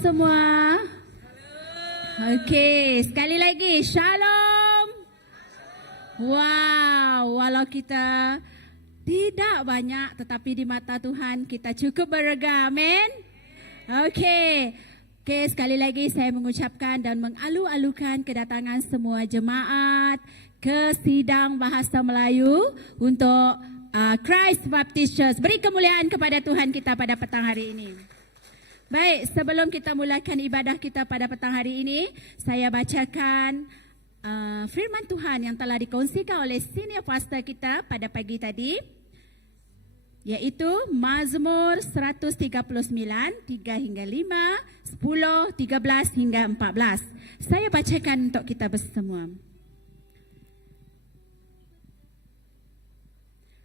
semua. Okey, sekali lagi Shalom. Wow, walau kita tidak banyak tetapi di mata Tuhan kita cukup berharga. Amin. Okey. Okey, sekali lagi saya mengucapkan dan mengalu-alukan kedatangan semua jemaat ke sidang bahasa Melayu untuk Christ Baptist Church. Beri kemuliaan kepada Tuhan kita pada petang hari ini. Baik, sebelum kita mulakan ibadah kita pada petang hari ini, saya bacakan firman Tuhan yang telah dikongsikan oleh senior pastor kita pada pagi tadi, iaitu Mazmur 139, 3 hingga 5, 10, 13 hingga 14. Saya bacakan untuk kita bersama.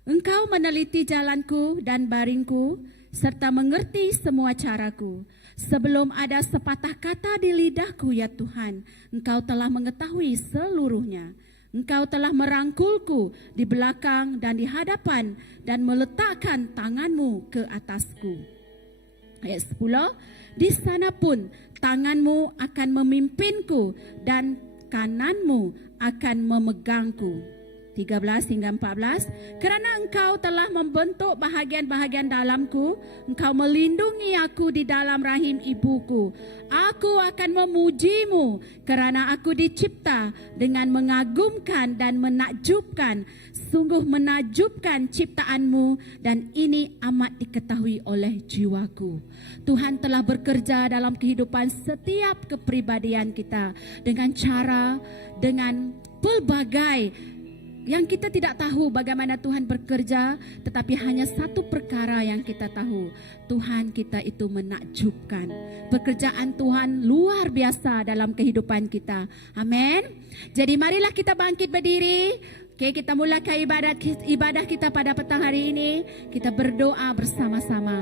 Engkau meneliti jalanku dan baringku, serta mengerti semua caraku. Sebelum ada sepatah kata di lidahku, ya Tuhan, Engkau telah mengetahui seluruhnya. Engkau telah merangkulku di belakang dan di hadapan dan meletakkan tanganmu ke atasku. Ayat 10, di sana pun tanganmu akan memimpinku dan kananmu akan memegangku. 13 hingga 14, kerana Engkau telah membentuk bahagian-bahagian dalamku, Engkau melindungi aku di dalam rahim ibuku. Aku akan memujimu kerana aku dicipta dengan mengagumkan dan menakjubkan. Sungguh menakjubkan ciptaanmu dan ini amat diketahui oleh jiwaku. Tuhan telah bekerja dalam kehidupan setiap kepribadian kita dengan cara, dengan pelbagai yang kita tidak tahu bagaimana Tuhan bekerja, tetapi hanya satu perkara yang kita tahu, Tuhan kita itu menakjubkan. Pekerjaan Tuhan luar biasa dalam kehidupan kita. Amin. Jadi marilah kita bangkit berdiri. Oke, kita mulakan ibadah kita pada petang hari ini. Kita berdoa bersama-sama.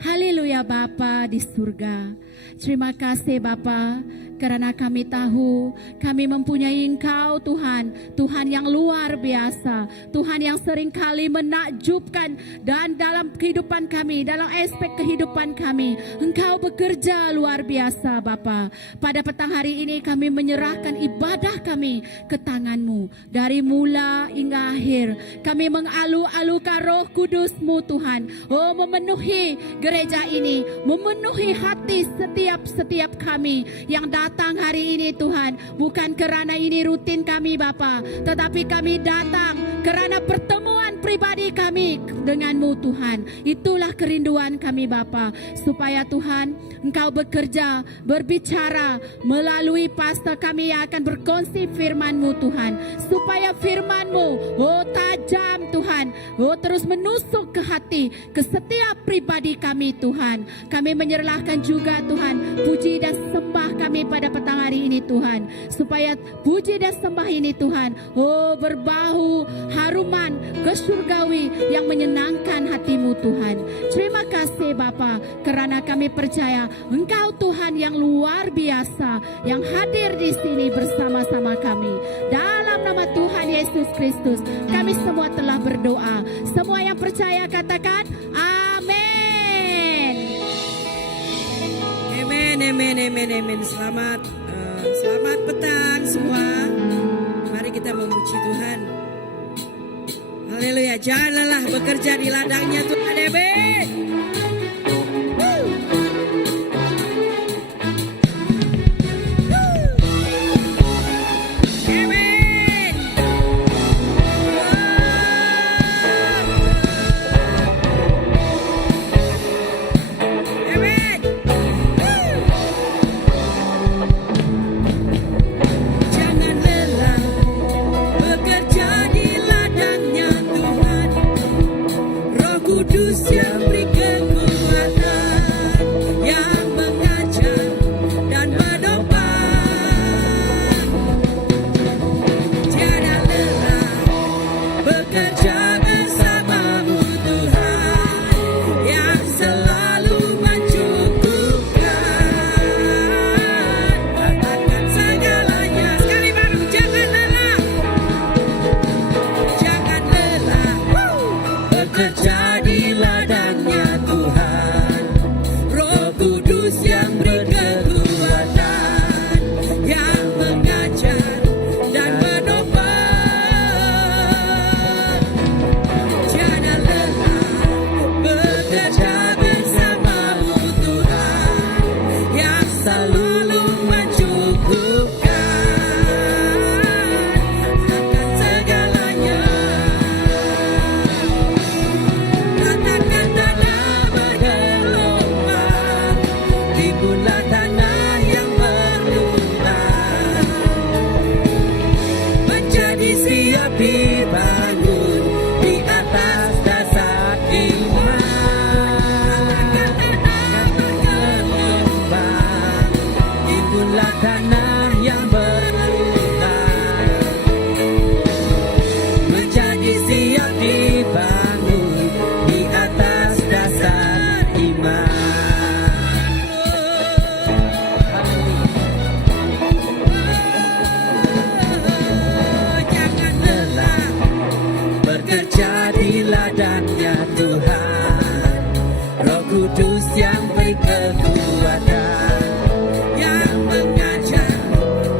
Haleluya Bapa di surga. Terima kasih Bapa, kerana kami tahu kami mempunyai Engkau Tuhan. Tuhan yang luar biasa. Tuhan yang seringkali menakjubkan dan dalam kehidupan kami, dalam aspek kehidupan kami, Engkau bekerja luar biasa Bapa. Pada petang hari ini kami menyerahkan ibadah kami ke tangan-Mu. Dari mula hingga akhir kami mengalu-alukan Roh Kudus-Mu Tuhan. Oh, memenuhi gereja ini, memenuhi hati setiap kami yang datang hari ini Tuhan. Bukan kerana ini rutin kami Bapa, tetapi kami datang kerana pertemuan pribadi kami dengan-Mu Tuhan. Itulah kerinduan kami Bapa, supaya Tuhan Engkau bekerja, berbicara melalui pastor kami yang akan berkongsi firman-Mu Tuhan. Supaya firman-Mu, oh tajam Tuhan, oh terus menusuk ke hati, ke setiap pribadi kami Tuhan. Kami menyerahkan juga Tuhan puji dan sembah kami pada petang hari ini Tuhan. Supaya puji dan sembah ini Tuhan, oh berbau haruman kesurgawi yang menyenangkan hati-Mu Tuhan. Terima kasih Bapa, kerana kami percaya Engkau Tuhan yang luar biasa, yang hadir di sini bersama-sama kami. Dalam nama Tuhan Yesus Kristus kami semua telah berdoa. Semua yang percaya katakan amin. Amin. Selamat petang semua. Mari kita memuji Tuhan. Haleluya. Jangan lelah bekerja di ladangnya Tuhan. Amin. Kudus yang berikan dibangun di atas dasar iman. Berkembang, timbullah tanah yang berluhur, menjadi siap dibangun di atas dasar iman. Jangan lelah Bekerja di ladangnya Tuhan, Roh Kudus yang beri kekuatan, yang mengajar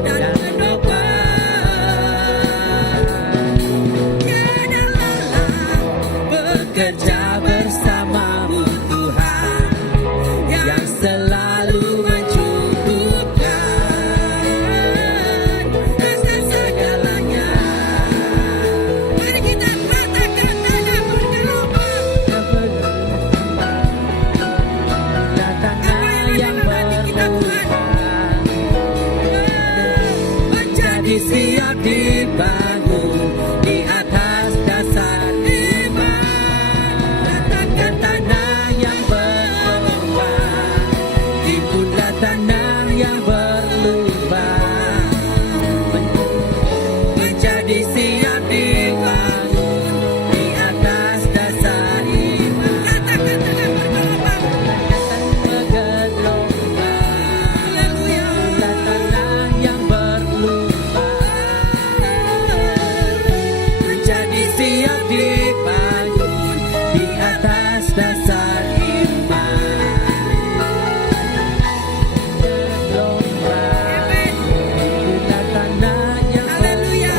dan menopang. Jangan lelah bekerja bersamamu Tuhan, yang selalu mencukupkan akan segalanya. Mari kita katakan nada bergelombang. tanah yang berluhur, menjadi siap dibangun di atas dasar iman. Katakan tanah yang berlubang, timbullah tanah yang berlubang, menjadi siap dibangun di atas dasar iman. Katakan nada bergelombang. Haleluya. Timbullah tanah yang berlubang, menjadi siap dibangun di atas dasar iman. Timbullah tanah yang Haleluya.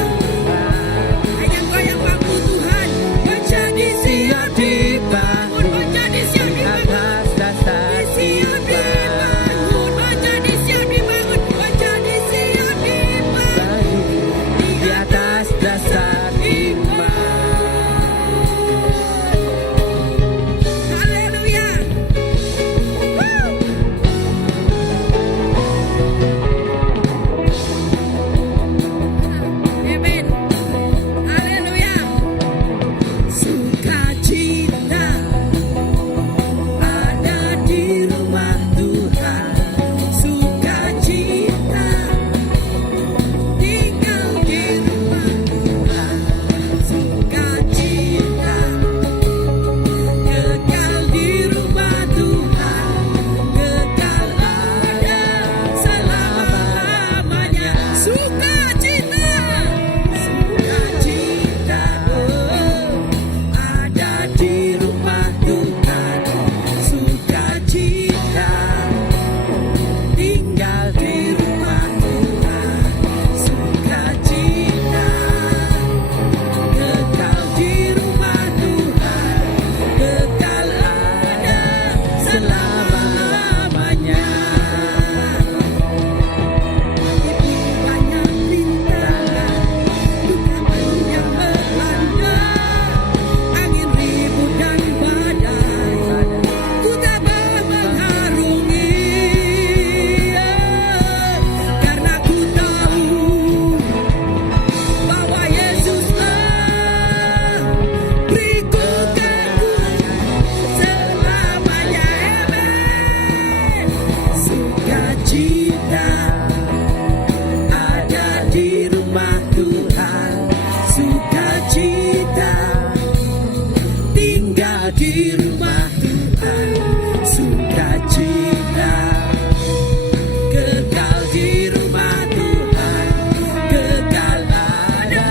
Goyang-goyang bambu Tuhan. menjadi siap dibangun Menjadi siap di dibangun. atas dasar Siap iman. dibangun. Menjadi siap dibangun. Menjadi siap dibangun. Di atas dasar iman. Haleluya. Woo. Amin. Haleluya. Sukacita ada di rumah Tuhan. Sukacita tinggal di rumah Tuhan. Sukacita kekal di rumah Tuhan. Kekal ada selama-lamanya. Sukacita, sukacita Ada di rumah Tuhan, sukacita tinggal di rumah Tuhan. Sukacita kekal di rumah Tuhan, kekal ada selama-lamanya. banyak rintangan, duka yang melanda, angin ribut dan badai, ku tabah mengharungi, karena ku tahu bahwa Yesuslah beriku selamanya. Amin. Sukacita ada di rumah Tuhan, sukacita tinggal di rumah Tuhan. Sukacita kekal di rumah Tuhan, kekal ada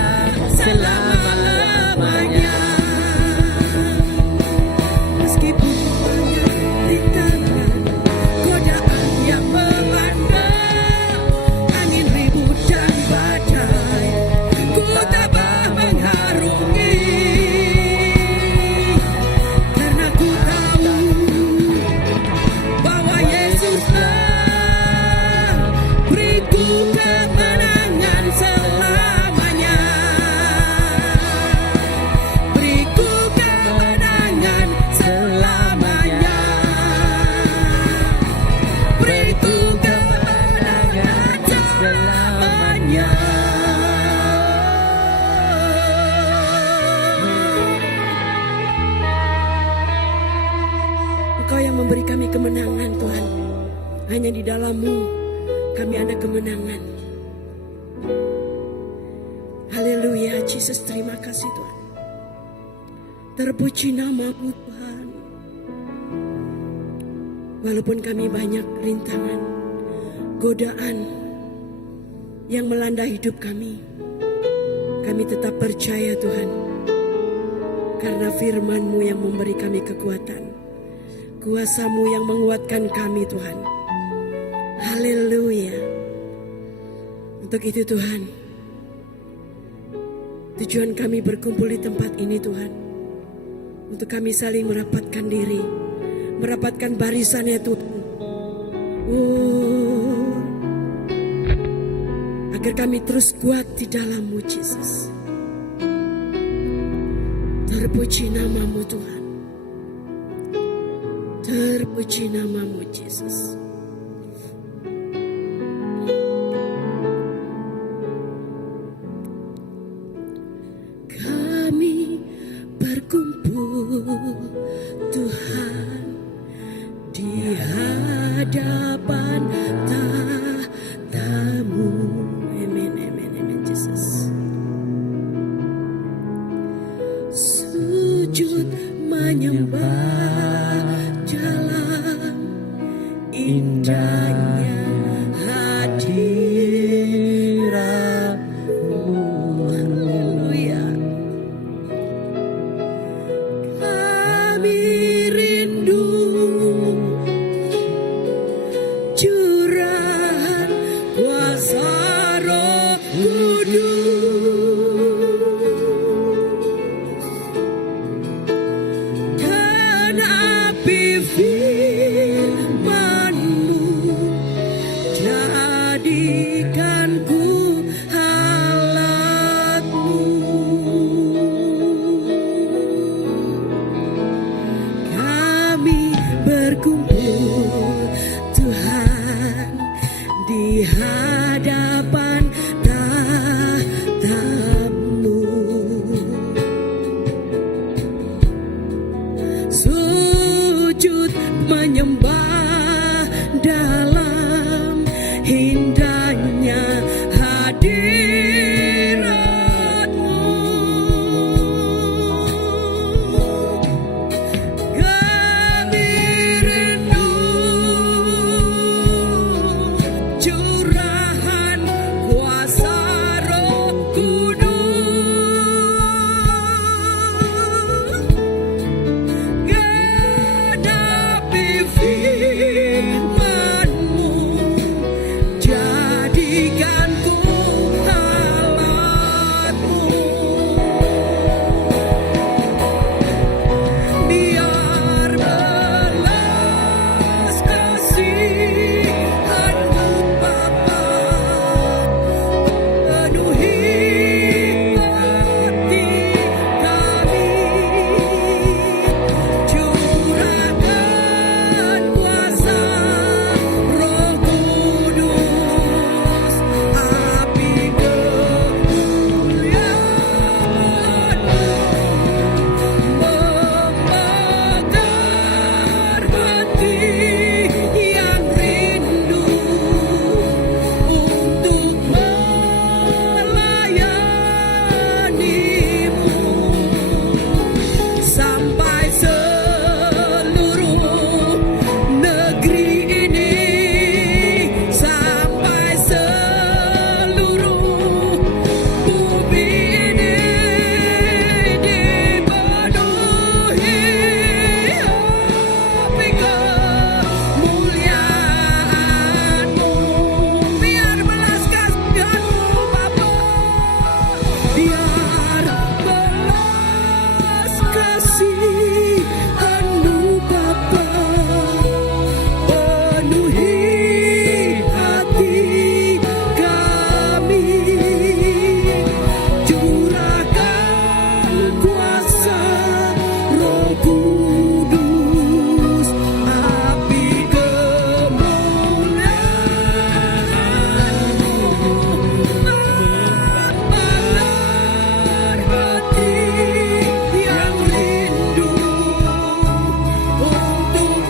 selama-lamanya. Meskipun banyak rintangan, godaan yang melanda, angin ribut dan badai, ku tabah mengharungi, beri kami kemenangan Tuhan. Hanya di dalam-Mu kami ada kemenangan. Haleluya, Yesus, terima kasih Tuhan. Terpuji nama-Mu Tuhan. Walaupun kami banyak rintangan, godaan yang melanda hidup kami tetap percaya Tuhan. Karena firman-Mu yang memberi kami kekuatan, kuasa-Mu yang menguatkan kami Tuhan. Haleluya. Untuk itu Tuhan, tujuan kami berkumpul di tempat ini Tuhan, untuk kami saling merapatkan diri, merapatkan barisannya Tuhan. Agar kami terus kuat di dalam-Mu Yesus. Terpuji nama-Mu Tuhan. Terpuji nama-Mu Yesus. Kami berkumpul Tuhan di hadapan tahta-Mu. Amin, amin, amin, Yesus. Sujud menyembah dalam indahnya hadirat-Mu. Haleluya. Kami rindu curahan kuasa Roh Kudus dan api firman-Mu, jadikanku alat-Mu. Kami berkumpul Tuhan di hadapan tahta-Mu. Sujud menyembah dalam indahnya hadirat-Mu. Kami rindu curahan kuasa Roh Kudus, genapi firman-Mu, jadikanku alat-Mu. Biar belas kasihan-Mu Bapa penuhi hati kami, curahkan kuasa Roh Kudus, api kemuliaan-Mu membakar hati yang rindu untuk melayani-Mu, sampai seluruh negeri ini, sampai seluruh bumi ini dipenuhi api kemuliaan-Mu. Biar belas kasihan-Mu Bapa, biar belas kasihan-Mu Bapa penuhi hati kami, curahkan kuasa Roh Kudus, api kemuliaan-Mu membakar hati yang rindu untuk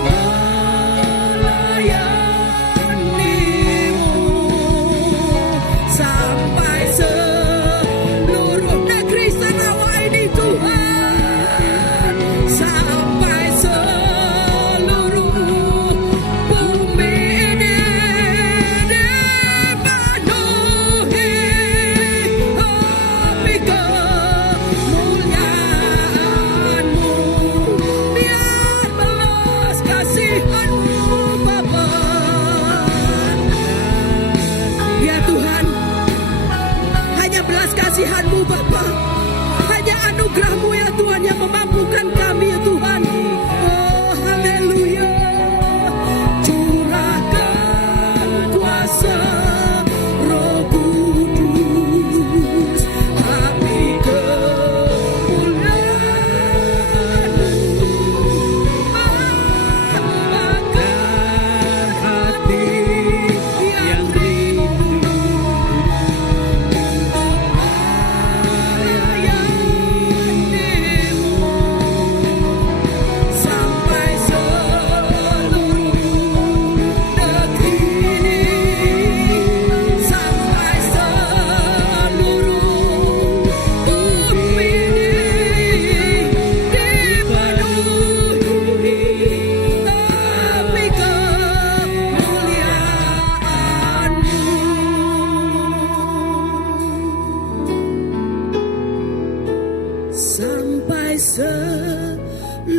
sampai seluruh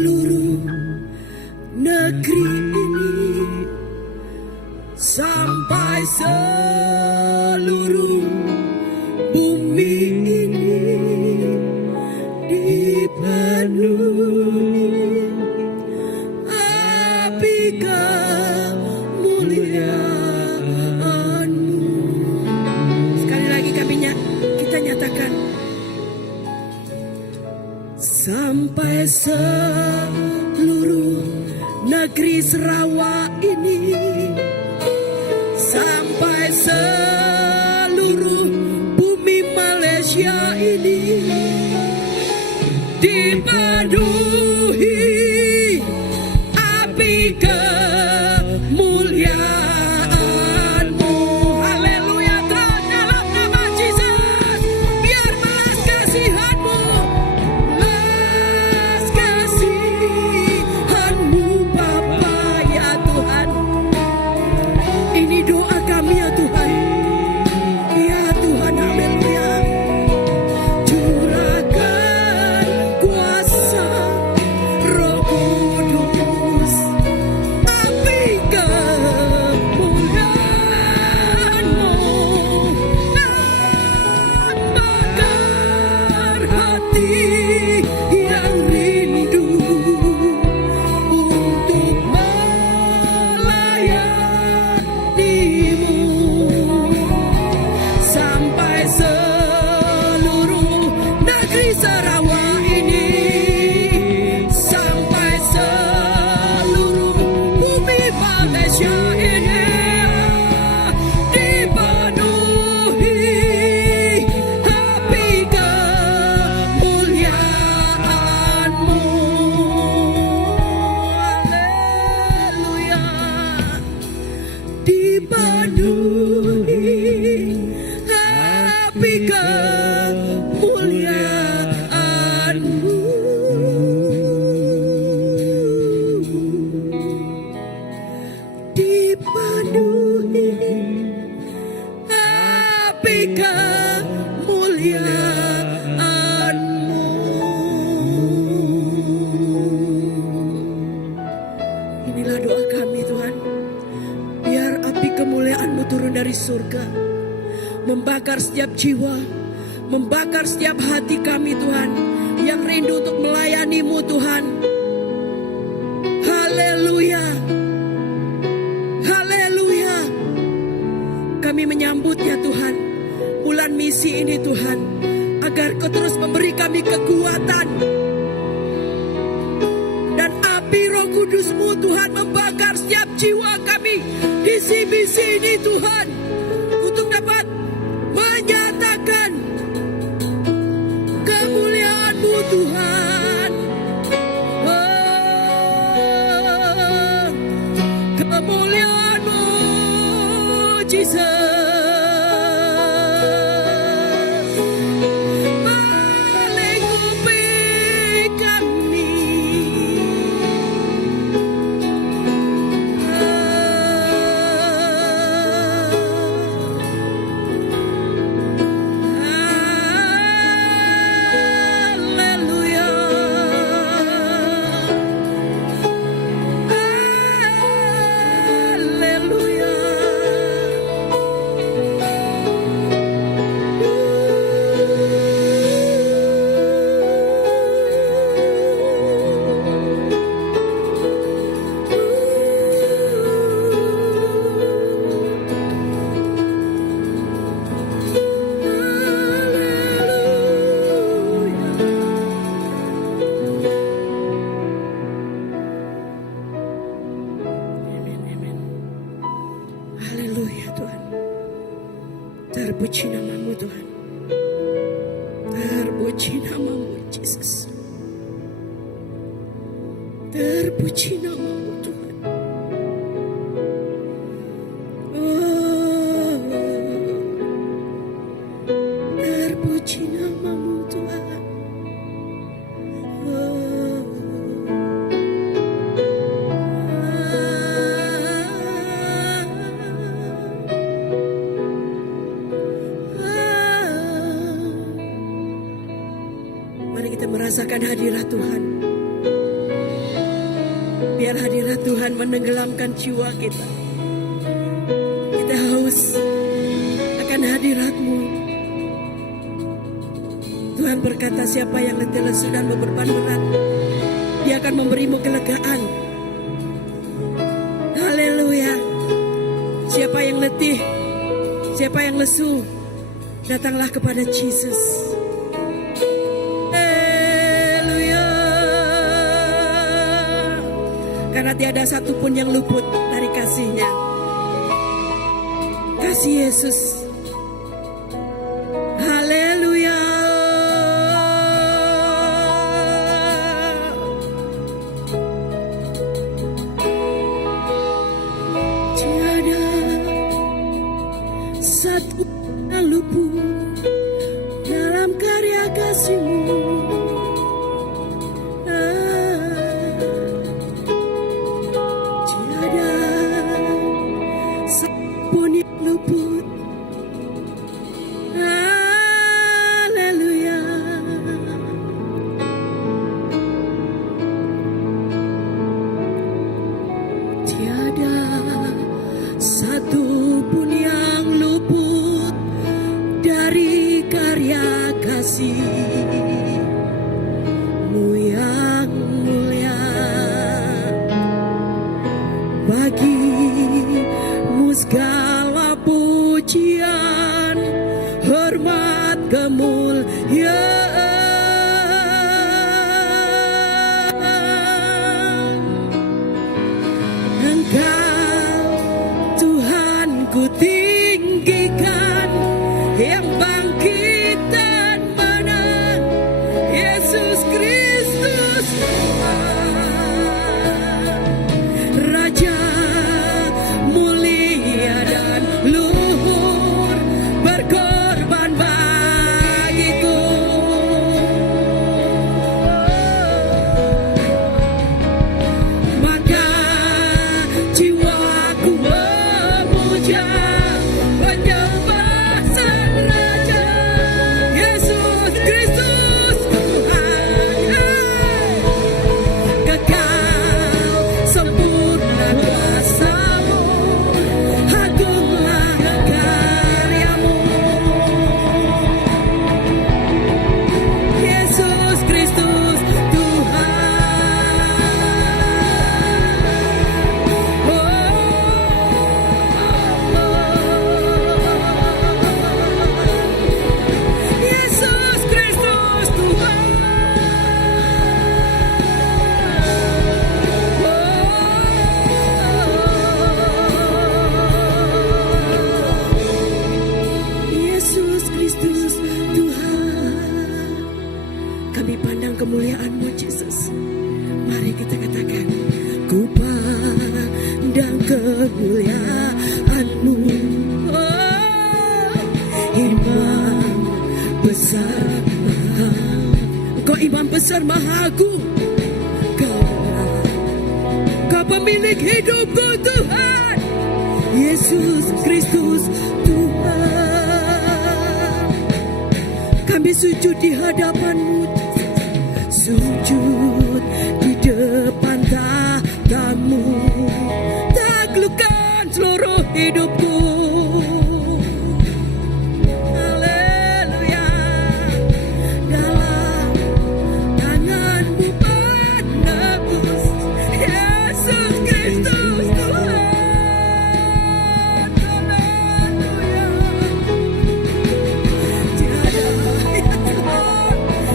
negeri ini, sampai seluruh bumi ini dipenuhi api kemuliaan-Mu. Sekali lagi kita nyatakan, sampai seluruh negeri Sarawak ini, sampai seluruh bumi Malaysia ini dipenuhi api kemuliaan-Mu. Haleluya, Tuhan, dalam nama Yesus, biar belas kasihan-Mu, belas kasihan-Mu Bapa ya Tuhan. Ini doa kami ya Tuhan. Ya Tuhan, haleluya. Curahkan kuasa Roh Kudus, api kemuliaan-Mu, dan bakar hati yang rindu untuk melayani-Mu, sampai seluruh negeri Sarawak ini, sampai seluruh bumi Malaysia ini dipenuhi api kemuliaan-Mu. Haleluya, dipenuhi api kemuliaan-Mu. Dipenuhi api kemuliaan-Mu. Inilah doa kami Tuhan, biar api kemuliaan-Mu turun dari surga, membakar setiap jiwa, membakar setiap hati kami Tuhan, yang rindu untuk melayani-Mu Tuhan. Haleluya, haleluya. Kami menyambutnya Tuhan, bulan misi ini Tuhan, agar Kau terus memberi kami kekuatan, dan api Roh Kudus-Mu Tuhan membakar setiap jiwa kami di CBC ini Tuhan, untuk dapat menyatakan kemuliaan-Mu Tuhan. Oh, kemuliaan-Mu Jesus. Melingkupi kami. Haleluya. Haleluya. Haleluya Tuhan. Terpuji nama-Mu Tuhan. Terpuji nama-Mu Yesus. Terpuji nama-Mu Tuhan. Oh, terpuji nama-Mu Tuhan. Oh, Mari kita merasakan hadirat Tuhan. Biar hadirat Tuhan menenggelamkan jiwa kita. Kita haus akan hadirat-Mu. Tuhan berkata, siapa yang letih lesu dan beban berat, Dia akan memberimu kelegaan. Haleluya. Siapa yang letih, siapa yang lesu, datanglah kepada Yesus. Haleluya. Karena tiada satupun yang luput dari kasih-Nya. Kasih Yesus. Haleluya. Tiada satu yang luput dalam karya kasih-Mu. Tiada satupun yang luput. Haleluya. Tiada satupun yang luput dari karya kasih-Mu yang mulia. Bagi-Mu segala pujian, hormat, kemuliaan. Engkau Tuhan ku tinggikan, yang bangkit dan menang, Yesus Kristus Tuhan. Raja mulia dan luhur, berkorban bagiku. Maka jiwaku memuja, menyembah Sang Raja, Yesus Kristus Tuhan. Kekal sempurna kuasa-Mu, agunglah karya-Mu. Yesus Kristus Tuhan. Yesus Kristus Tuhan. Yesus Kristus Tuhan. Kami pandang kemuliaan-Mu, Yesus. Mari kita katakan, ku pandang kemuliaan-Mu. Oh, imam besar maha, Engkau imam besar maha agung. Kau pemilik hidupku, Tuhan. Yesus Kristus Tuhan. Kami sujud di hadapan-Mu, sujud di depan tahta-Mu, taklukkan seluruh hidupku. Haleluya. Dalam tangan-Mu penebus, Yesus Kristus Tuhan. Haleluya.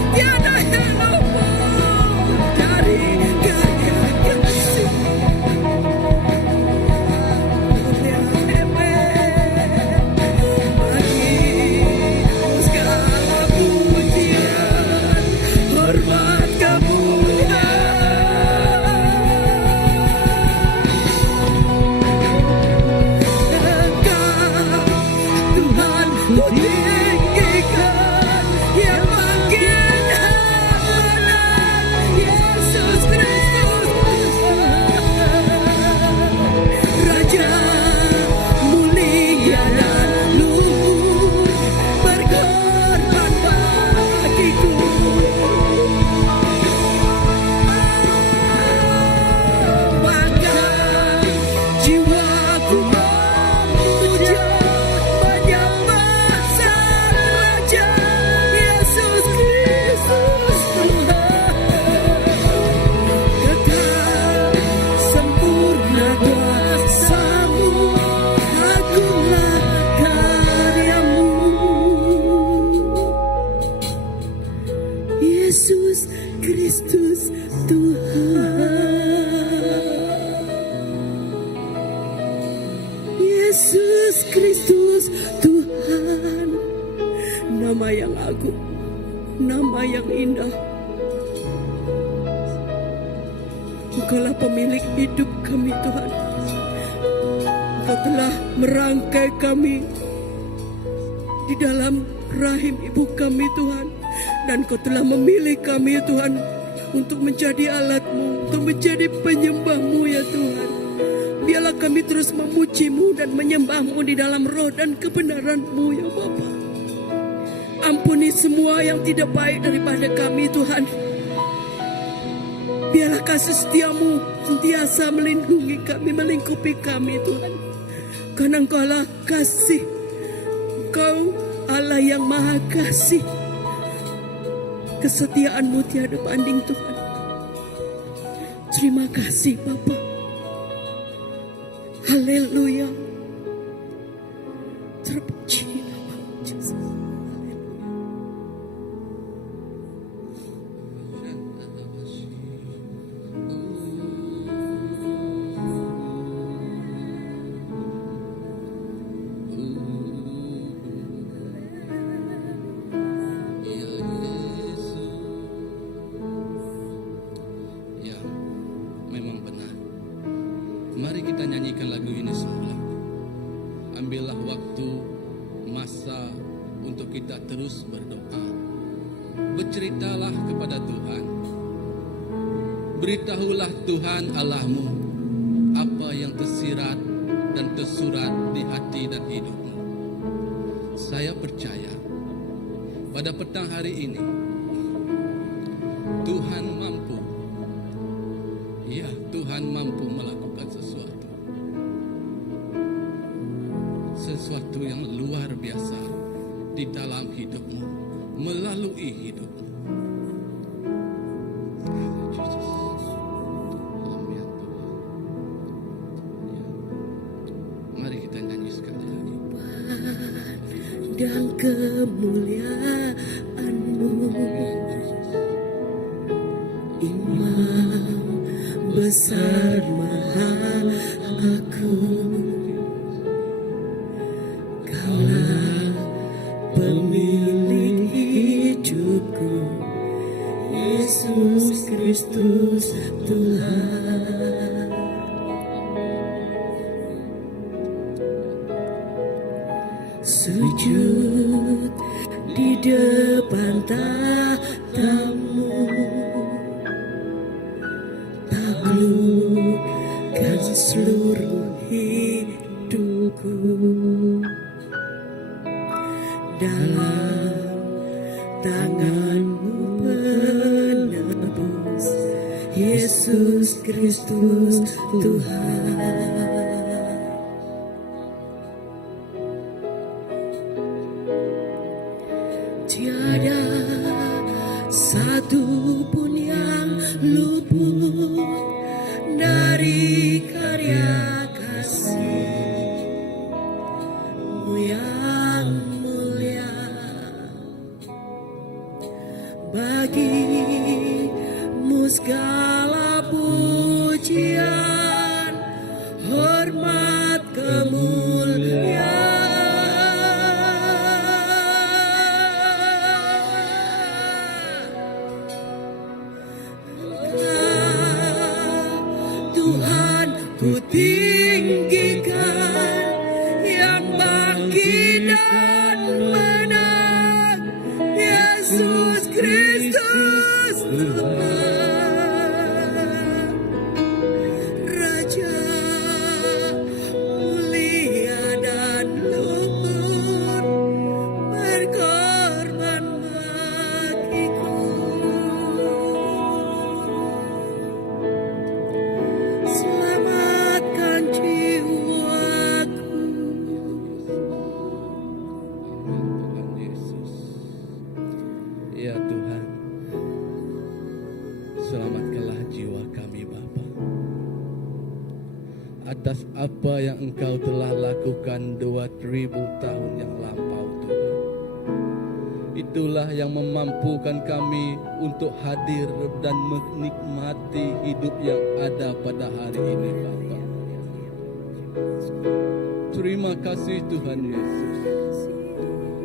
Tiada Yesus Kristus Tuhan. Yesus Kristus Tuhan. Nama yang agung, nama yang indah. Engkaulah pemilik hidup kami Tuhan. Engkau telah merangkai kami di dalam rahim ibu kami Tuhan. Dan Kau telah memilih kami Tuhan untuk menjadi alat-Mu, untuk menjadi penyembah-Mu ya Tuhan. Biarlah kami terus memuji-Mu dan menyembah-Mu di dalam roh dan kebenaran-Mu ya Bapa. Ampuni semua yang tidak baik daripada kami Tuhan. Biarlah kasih setia-Mu sentiasa melindungi kami, melingkupi kami Tuhan. Karena Engkaulah kasih. Engkau Allah yang maha kasih. Kesetiaan-Mu tiada banding Tuhan. Terima kasih Bapa. Haleluya. Terpuji nama Yesus. Mari kita nyanyikan lagu ini semula. Ambillah waktu, masa untuk kita terus berdoa. Berceritalah kepada Tuhan. Beritahulah Tuhan Allahmu apa yang tersirat dan tersurat di hati dan hidupmu. Saya percaya pada petang hari ini Tuhan mampu. Ya, Tuhan mampu melakukan sesuatu yang luar biasa di dalam hidupmu, melalui hidupmu. Amin. Ya. Mari kita nyanyi sekali lagi. Dan kemuliaan-Mu, Imam besar maha agung. Kaulah pemilik hidupku, Yesus Kristus Tuhan. Sujud di depan tahta-Mu, taklukkan seluruh hidupku. Dalam tangan-Mu penebus, Yesus Kristus Tuhan. Tiada satu pun yang luput dari karya kasih-Mu yang mulia. Bagi-Mu segala pujian, hormat, kemuliaan. Tuhan ku tinggikan, yang bangkit dan menang, Yesus Kristus Tuhan. Raja mulia dan luhur, berkorban bagiku. Selamatkan jiwaku. Tuhan Yesus. Ya Tuhan, selamatkanlah jiwa kami Bapa. Atas apa yang Engkau telah lakukan 2000 tahun yang lampau Tuhan. Itulah yang memampukan kami untuk hadir dan menikmati hidup yang ada pada hari ini, Bapa. Terima kasih Tuhan Yesus.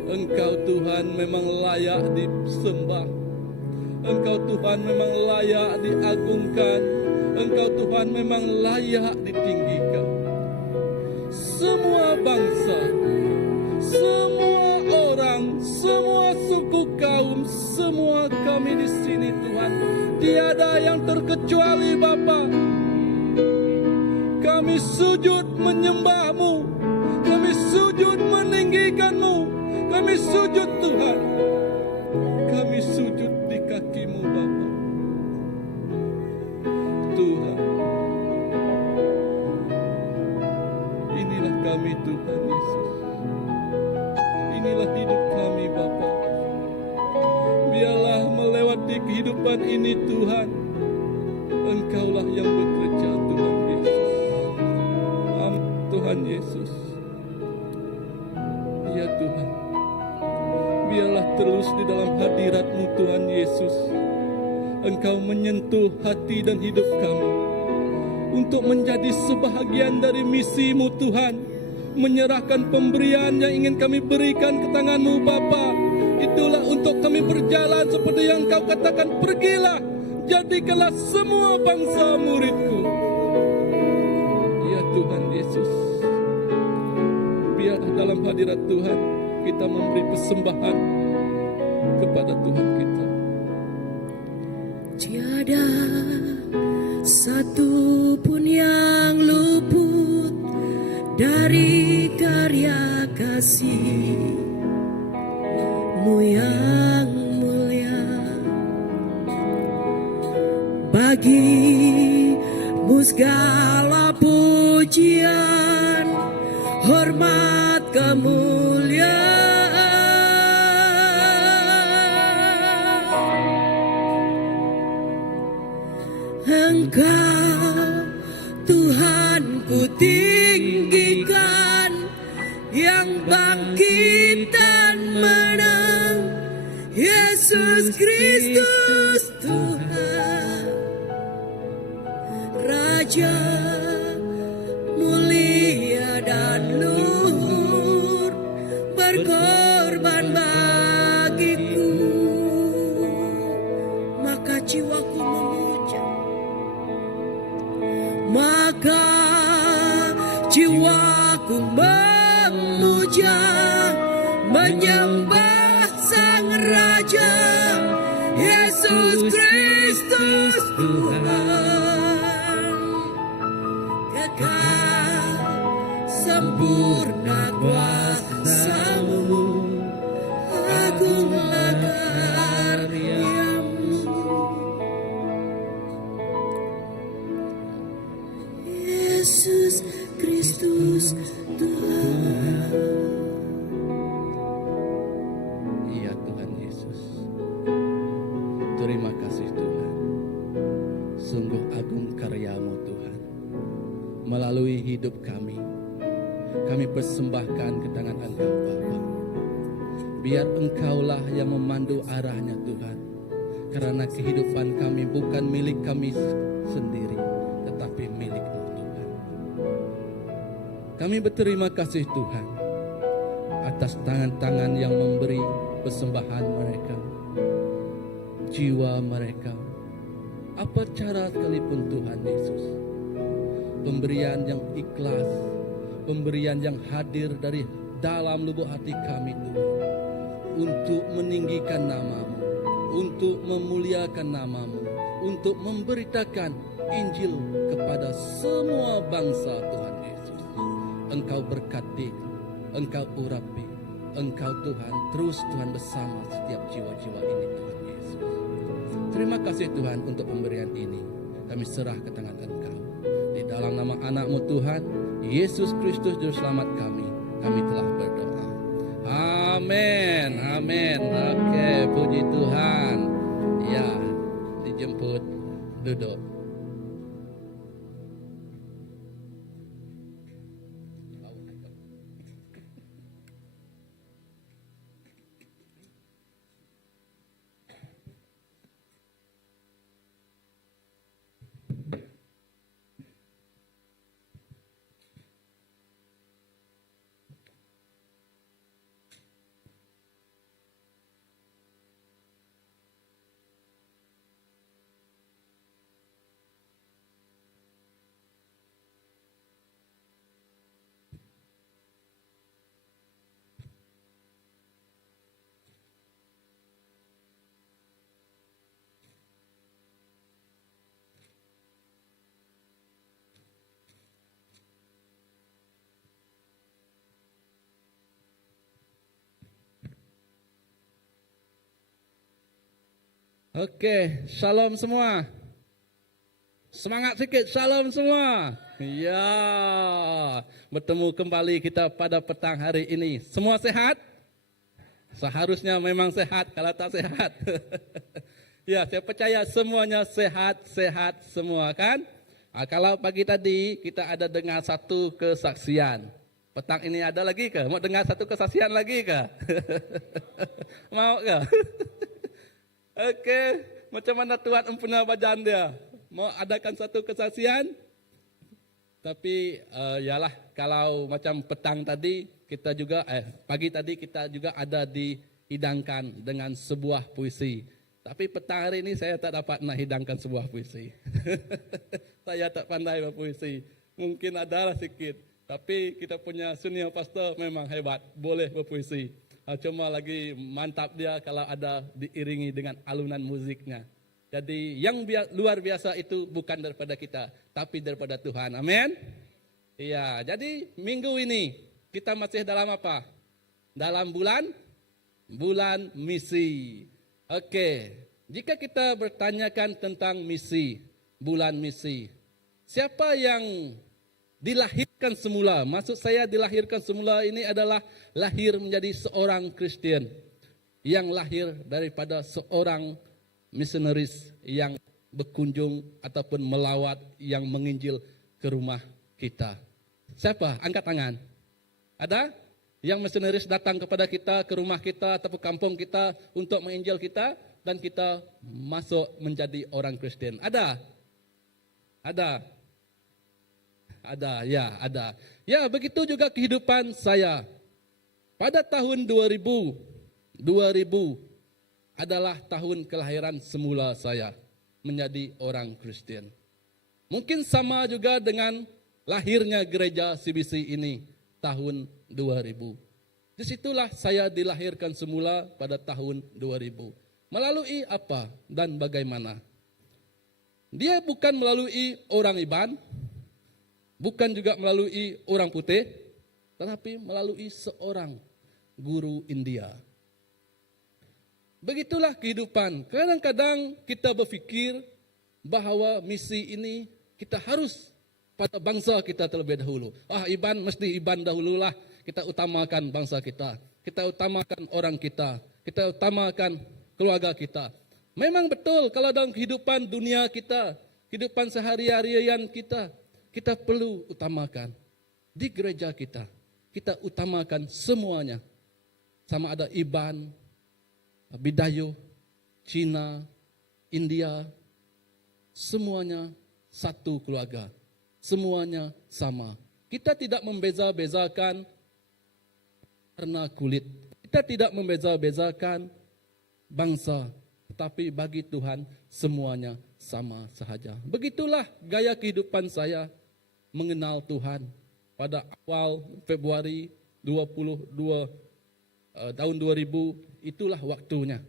Engkau Tuhan memang layak disembah. Engkau Tuhan memang layak diagungkan. Engkau Tuhan memang layak ditinggikan. Semua bangsa, semua orang, semua suku kaum, semua kami di sini Tuhan, tiada yang terkecuali Bapa. Kami sujud menyembah-Mu, kami sujud meninggikan-Mu, kami sujud Tuhan, kami sujud di kaki-Mu Bapa. Tuhan, inilah kami Tuhan Yesus. Inilah hidup kami Bapa. Biarlah melewati kehidupan ini Tuhan, Engkaulah yang bekerja Tuhan Yesus. Tuhan Yesus. Ya Tuhan, biarlah terus di dalam hadirat-Mu Tuhan Yesus, Engkau menyentuh hati dan hidup kami untuk menjadi sebahagian dari misi-Mu Tuhan, menyerahkan pemberian yang ingin kami berikan ke tangan-Mu Bapa. Itulah untuk kami berjalan seperti yang Kau katakan, pergilah, jadikanlah semua bangsa murid-Ku. Ya Tuhan Yesus, biarlah dalam hadirat Tuhan kita memberi persembahan kepada Tuhan kita. Tiada satu pun yang luput dari karya kasih-Mu yang mulia. Bagi-Mu segala pujian, hormat, kemuliaan. Engkau Tuhan ku tinggikan, yang bangkit dan menang, Yesus Kristus Tuhan, Raja mulia dan luhur, berkorban bagiku. Maka jiwaku memuja, maka jiwaku memuja, menyembah Sang Raja, Yesus Kristus Tuhan. Kekal sempurna kuasa-Mu, agunglah karya-Mu. Yesus Kristus Tuhan. Iya Tuhan Yesus, terima kasih Tuhan. Sungguh agung karya-Mu Tuhan. Melalui hidup kami persembahkan ke tangan Engkau Bapa. Biar Engkaulah yang memandu arahnya Tuhan. Karena kehidupan kami bukan milik kami sendiri, tetapi milik-Mu Tuhan. Kami berterima kasih Tuhan atas tangan-tangan yang memberi persembahan mereka, jiwa mereka, apa cara sekalipun Tuhan Yesus. Pemberian yang ikhlas, pemberian yang hadir dari dalam lubuk hati kami Tuhan, untuk meninggikan nama-Mu, untuk memuliakan nama-Mu, untuk memberitakan Injil kepada semua bangsa Tuhan Yesus. Engkau berkati, Engkau urapi, Engkau Tuhan terus Tuhan bersama setiap jiwa-jiwa ini Tuhan Yesus. Terima kasih Tuhan untuk pemberian ini. Kami serah ke tangan Engkau. Di dalam nama anak-Mu Tuhan, Yesus Kristus Juru Selamat kami telah berdoa. Amin, amin. Oke, puji Tuhan. Ya, dijemput duduk. Oke, shalom semua. Semangat sedikit, shalom semua. Ya, bertemu kembali kita pada petang hari ini. Semua sehat? Seharusnya memang sehat, kalau tak sehat. Ya, saya percaya semuanya sehat-sehat semua kan? Kalau pagi tadi kita ada dengar satu kesaksian. Petang ini ada lagi ke? Mau dengar satu kesaksian lagi ke? Mau ke? Oke, macam mana Tuhan empuna badan dia? Mau adakan satu kesaksian? Tapi yalah, kalau macam petang tadi kita juga pagi tadi kita juga ada dihidangkan dengan sebuah puisi. Tapi petang hari ini saya tak dapat nak hidangkan sebuah puisi. Saya tak pandai berpuisi. Mungkin adalah sedikit, tapi kita punya senior pastor memang hebat, boleh berpuisi. Cuma lagi mantap dia kalau ada diiringi dengan alunan musiknya. Jadi yang luar biasa itu bukan daripada kita, tapi daripada Tuhan. Amin. Iya, jadi minggu ini kita masih dalam apa? Dalam bulan misi. Oke, jika kita bertanyakan tentang misi, bulan misi, siapa yang dilahirkan semula? Maksud saya dilahirkan semula ini adalah lahir menjadi seorang Kristen yang lahir daripada seorang misionaris yang berkunjung ataupun melawat yang menginjil ke rumah kita. Siapa? Angkat tangan. Ada? Yang misionaris datang kepada kita, ke rumah kita ataupun kampung kita untuk menginjil kita dan kita masuk menjadi orang Kristen. Ada? Ada. Ada, ya ada. Ya, begitu juga kehidupan saya. Pada tahun 2000 adalah tahun kelahiran semula saya menjadi orang Kristen. Mungkin sama juga dengan lahirnya gereja CBC ini tahun 2000. Disitulah saya dilahirkan semula pada tahun 2000. Melalui apa dan bagaimana? Dia bukan melalui orang Iban, bukan juga melalui orang putih, tetapi melalui seorang guru India. Begitulah kehidupan. Kadang-kadang kita berfikir bahawa misi ini kita harus pada bangsa kita terlebih dahulu. Iban, mesti Iban dahululah. Kita utamakan bangsa kita. Kita utamakan orang kita. Kita utamakan keluarga kita. Memang betul kalau dalam kehidupan dunia kita, kehidupan sehari-harian kita, kita perlu utamakan. Di gereja kita, kita utamakan semuanya. Sama ada Iban, Bidayu, Cina, India, semuanya satu keluarga. Semuanya sama. Kita tidak membeza-bezakan karena kulit. Kita tidak membeza-bezakan bangsa. Tetapi bagi Tuhan semuanya sama sahaja. Begitulah gaya kehidupan saya mengenal Tuhan. Pada awal Februari 22 tahun 2000, itulah waktunya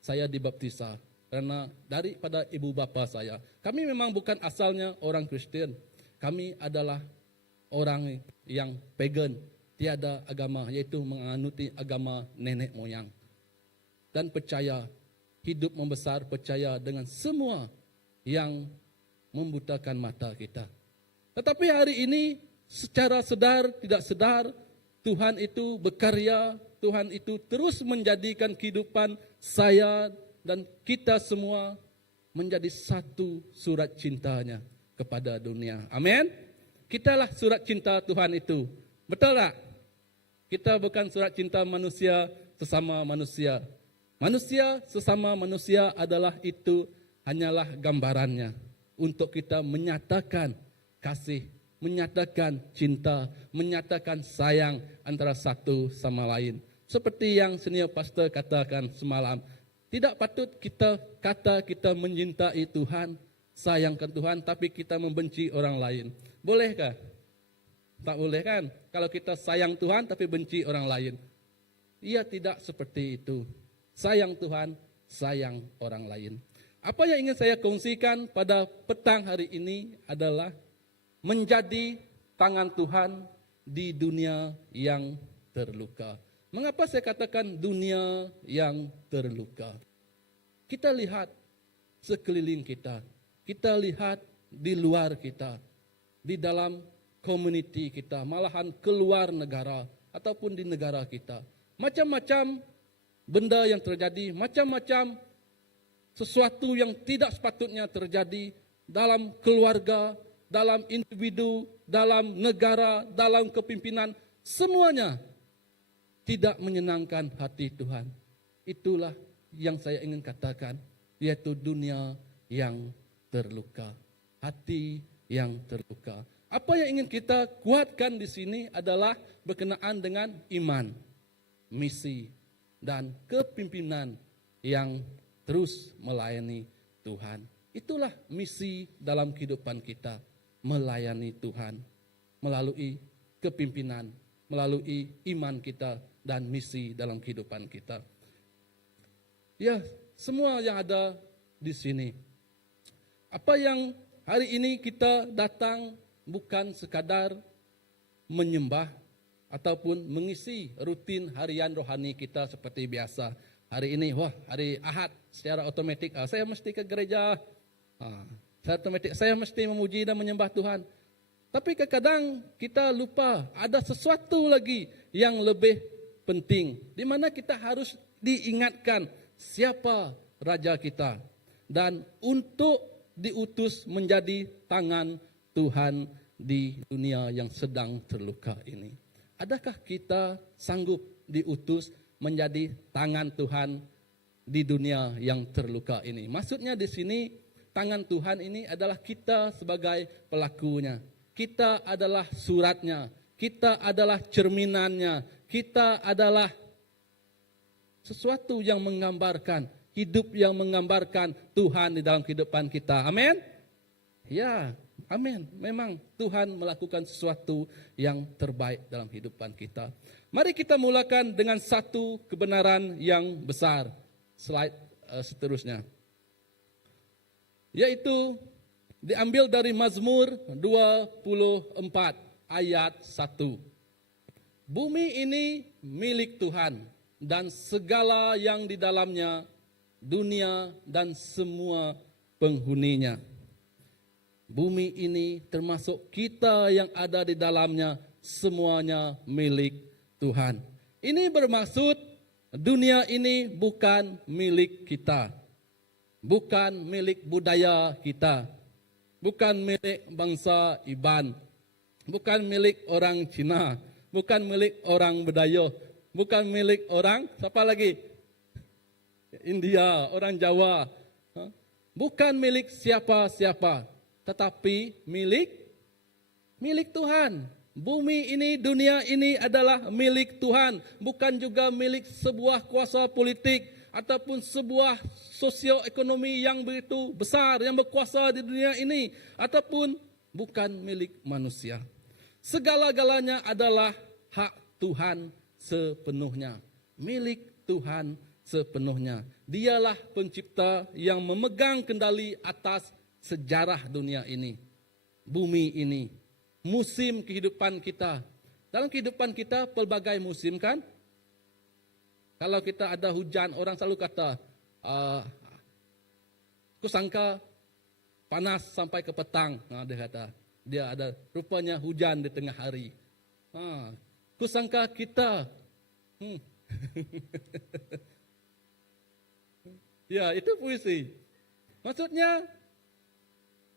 saya dibaptisa. Karena daripada ibu bapa saya. Kami memang bukan asalnya orang Kristen. Kami adalah orang yang pagan, tiada agama, yaitu menganuti agama nenek moyang. Dan percaya, hidup membesar percaya dengan semua yang membutakan mata kita. Tetapi hari ini secara sedar tidak sedar, Tuhan itu berkarya, Tuhan itu terus menjadikan kehidupan saya dan kita semua menjadi satu surat cintanya kepada dunia. Amin. Kitalah surat cinta Tuhan itu. Betul tak? Kita bukan surat cinta manusia sesama manusia. Manusia sesama manusia adalah itu hanyalah gambarannya. untuk kita menyatakan kasih, menyatakan cinta, menyatakan sayang antara satu sama lain. Seperti yang senior pastor katakan semalam, tidak patut kita kata kita mencintai Tuhan, sayangkan Tuhan, tapi kita membenci orang lain. Bolehkah? Tak boleh kan? Kalau kita sayang Tuhan tapi benci orang lain. Ia tidak seperti itu. Sayang Tuhan, sayang orang lain. Apa yang ingin saya kongsikan pada petang hari ini adalah menjadi tangan Tuhan di dunia yang terluka. Mengapa saya katakan dunia yang terluka? Kita lihat sekeliling kita. Kita lihat di luar kita. Di dalam komuniti kita. Malahan keluar negara ataupun di negara kita. Macam-macam benda yang terjadi. Macam-macam sesuatu yang tidak sepatutnya terjadi dalam keluarga, dalam individu, dalam negara, dalam kepimpinan. Semuanya tidak menyenangkan hati Tuhan. Itulah yang saya ingin katakan, yaitu dunia yang terluka. Hati yang terluka. Apa yang ingin kita kuatkan di sini adalah berkenaan dengan iman, misi, dan kepimpinan yang terus melayani Tuhan. Itulah misi dalam kehidupan kita, melayani Tuhan melalui kepimpinan, melalui iman kita dan misi dalam kehidupan kita. Ya, semua yang ada di sini. Apa yang hari ini kita datang bukan sekadar menyembah ataupun mengisi rutin harian rohani kita seperti biasa. Hari ini, hari Ahad, secara otomatik saya mesti ke gereja. Secara otomatik saya mesti memuji dan menyembah Tuhan. Tapi kadang kita lupa ada sesuatu lagi yang lebih penting, di mana kita harus diingatkan siapa raja kita dan untuk diutus menjadi tangan Tuhan di dunia yang sedang terluka ini. Adakah kita sanggup diutus menjadi tangan Tuhan di dunia yang terluka ini? Maksudnya di sini tangan Tuhan ini adalah kita sebagai pelakunya. Kita adalah suratnya, kita adalah cerminannya, kita adalah sesuatu yang menggambarkan, hidup yang menggambarkan Tuhan di dalam kehidupan kita. Amin? Ya, amin. Memang Tuhan melakukan sesuatu yang terbaik dalam kehidupan kita. Mari kita mulakan dengan satu kebenaran yang besar. Slide seterusnya. Yaitu diambil dari Mazmur 24 ayat 1. Bumi ini milik Tuhan dan segala yang di dalamnya, dunia dan semua penghuninya. Bumi ini termasuk kita yang ada di dalamnya, semuanya milik Tuhan. Ini bermaksud dunia ini bukan milik kita. Bukan milik budaya kita. Bukan milik bangsa Iban. Bukan milik orang Cina. Bukan milik orang Bedayo. Bukan milik orang, siapa lagi? India, orang Jawa. Bukan milik siapa-siapa. Tetapi milik Tuhan. Bumi ini, dunia ini adalah milik Tuhan. Bukan juga milik sebuah kuasa politik ataupun sebuah sosioekonomi yang begitu besar, yang berkuasa di dunia ini. Ataupun bukan milik manusia. Segala-galanya adalah hak Tuhan sepenuhnya. Milik Tuhan sepenuhnya. Dialah pencipta yang memegang kendali atas sejarah dunia ini. Bumi ini. Musim kehidupan kita. Dalam kehidupan kita pelbagai musim kan? Kalau kita ada hujan, orang selalu kata, kusangka panas sampai ke petang. Dia kata, dia ada rupanya hujan di tengah hari. Kusangka kita. Ya, itu puisi. Maksudnya,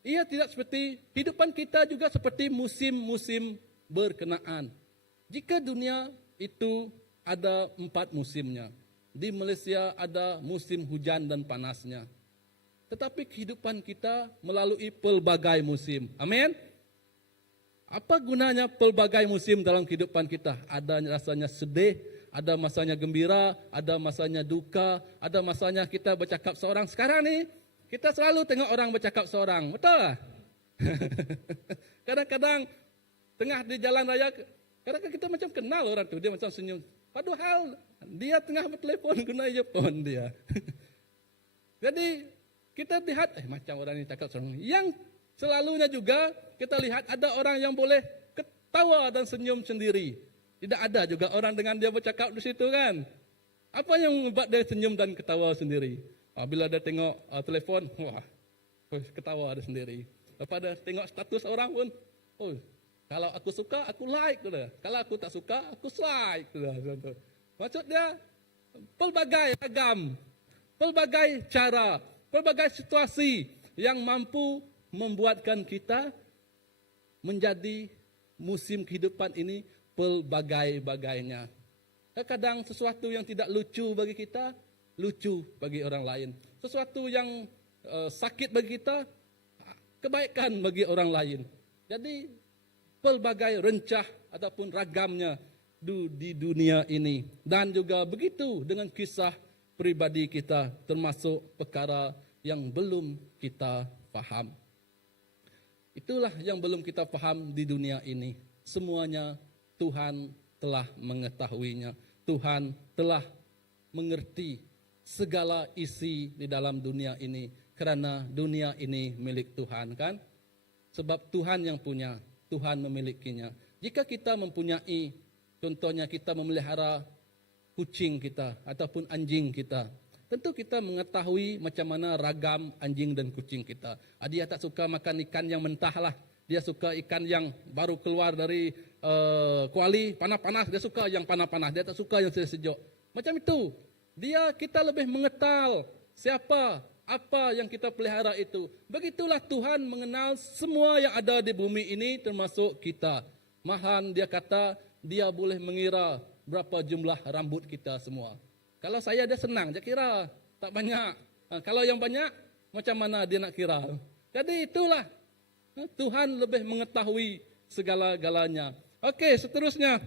ia tidak seperti, kehidupan kita juga seperti musim-musim berkenaan. Jika dunia itu ada 4 musimnya. Di Malaysia ada musim hujan dan panasnya. tetapi kehidupan kita melalui pelbagai musim. Amin. Apa gunanya pelbagai musim dalam kehidupan kita? Ada rasanya sedih, ada masanya gembira, ada masanya duka, ada masanya kita bercakap seorang. Sekarang ni, kita selalu tengok orang bercakap seorang. Betul tak? Kadang-kadang tengah di jalan raya, kadang-kadang kita macam kenal orang tu, dia macam senyum. Padahal dia tengah bertelefon guna earphone dia. Jadi kita lihat, macam orang ni cakap seorang. Yang selalunya juga kita lihat ada orang yang boleh ketawa dan senyum sendiri. Tidak ada juga orang dengan dia bercakap di situ kan. Apa yang membuat dia senyum dan ketawa sendiri? Bila dia tengok telefon, wah, ketawa dia sendiri. Lepas dia tengok status orang pun, kalau aku suka, aku like. Kalau aku tak suka, aku dislike. Maksud dia, pelbagai ragam, pelbagai cara, pelbagai situasi yang mampu membuatkan kita menjadi musim kehidupan ini pelbagai-bagainya. Kadang sesuatu yang tidak lucu bagi kita, lucu bagi orang lain. Sesuatu yang sakit bagi kita, kebaikan bagi orang lain. Jadi pelbagai rencah ataupun ragamnya di dunia ini. Dan juga begitu dengan kisah pribadi kita, termasuk perkara yang belum kita faham. Itulah yang belum kita faham di dunia ini. Semuanya Tuhan telah mengetahuinya. Tuhan telah mengerti segala isi di dalam dunia ini. Kerana dunia ini milik Tuhan kan. Sebab Tuhan yang punya, Tuhan memilikinya. Jika kita mempunyai, contohnya kita memelihara kucing kita ataupun anjing kita, tentu kita mengetahui macam mana ragam anjing dan kucing kita. Dia tak suka makan ikan yang mentah lah. Dia suka ikan yang baru keluar dari kuali, panas-panas. Dia suka yang panas-panas. Dia tak suka yang sejuk. Macam itu. Kita lebih mengenal siapa, apa yang kita pelihara itu. Begitulah Tuhan mengenal semua yang ada di bumi ini termasuk kita. Malahan dia kata, dia boleh mengira berapa jumlah rambut kita semua. Kalau saya dia senang, dia kira tak banyak. Kalau yang banyak, macam mana dia nak kira? Jadi itulah, Tuhan lebih mengetahui segala-galanya. Okey, seterusnya.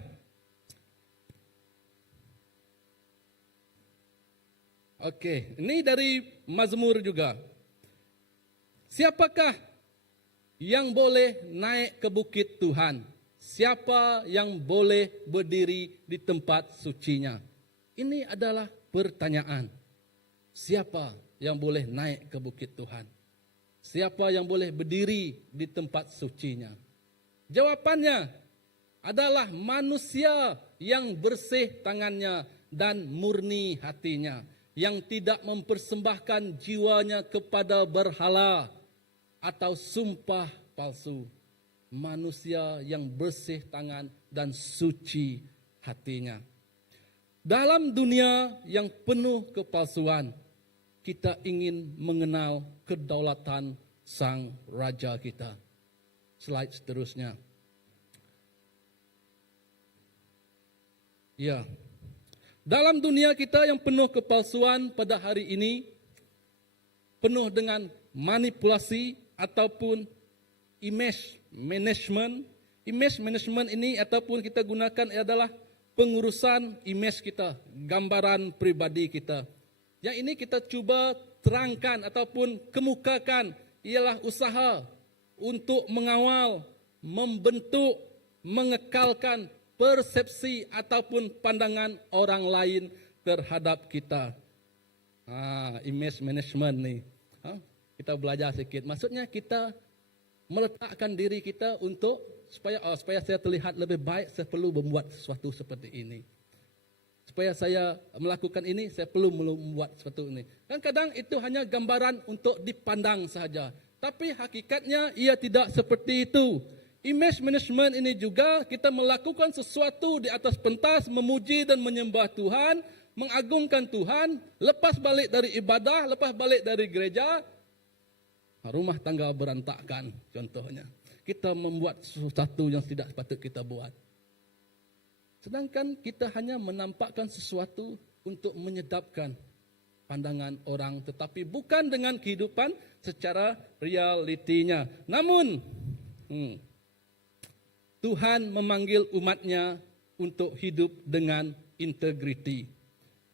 Okey, ini dari Mazmur juga. Siapakah yang boleh naik ke bukit Tuhan? Siapa yang boleh berdiri di tempat sucinya? Ini adalah pertanyaan. Siapa yang boleh naik ke bukit Tuhan? Siapa yang boleh berdiri di tempat sucinya? Jawapannya adalah manusia yang bersih tangannya dan murni hatinya, yang tidak mempersembahkan jiwanya kepada berhala atau sumpah palsu. Manusia yang bersih tangan dan suci hatinya. Dalam dunia yang penuh kepalsuan, kita ingin mengenal kedaulatan Sang Raja kita. Slide seterusnya. Ya. Dalam dunia kita yang penuh kepalsuan pada hari ini, penuh dengan manipulasi ataupun image management. Image management ini ataupun kita gunakan adalah pengurusan image kita, gambaran pribadi kita. Yang ini kita cuba terangkan ataupun kemukakan ialah usaha untuk mengawal, membentuk, mengekalkan persepsi ataupun pandangan orang lain terhadap kita. Image management ni. Kita belajar sikit. Maksudnya kita meletakkan diri kita untuk supaya saya terlihat lebih baik, saya perlu membuat sesuatu seperti ini. Supaya saya melakukan ini, saya perlu membuat sesuatu ini. Kadang-kadang itu hanya gambaran untuk dipandang sahaja. Tapi hakikatnya ia tidak seperti itu. Image management ini juga kita melakukan sesuatu di atas pentas, memuji dan menyembah Tuhan, mengagungkan Tuhan, lepas balik dari ibadah, lepas balik dari gereja, rumah tangga berantakan contohnya. Kita membuat sesuatu yang tidak patut kita buat. Sedangkan kita hanya menampakkan sesuatu untuk menyedapkan pandangan orang, tetapi bukan dengan kehidupan secara realitinya. Namun, Tuhan memanggil umatnya untuk hidup dengan integriti,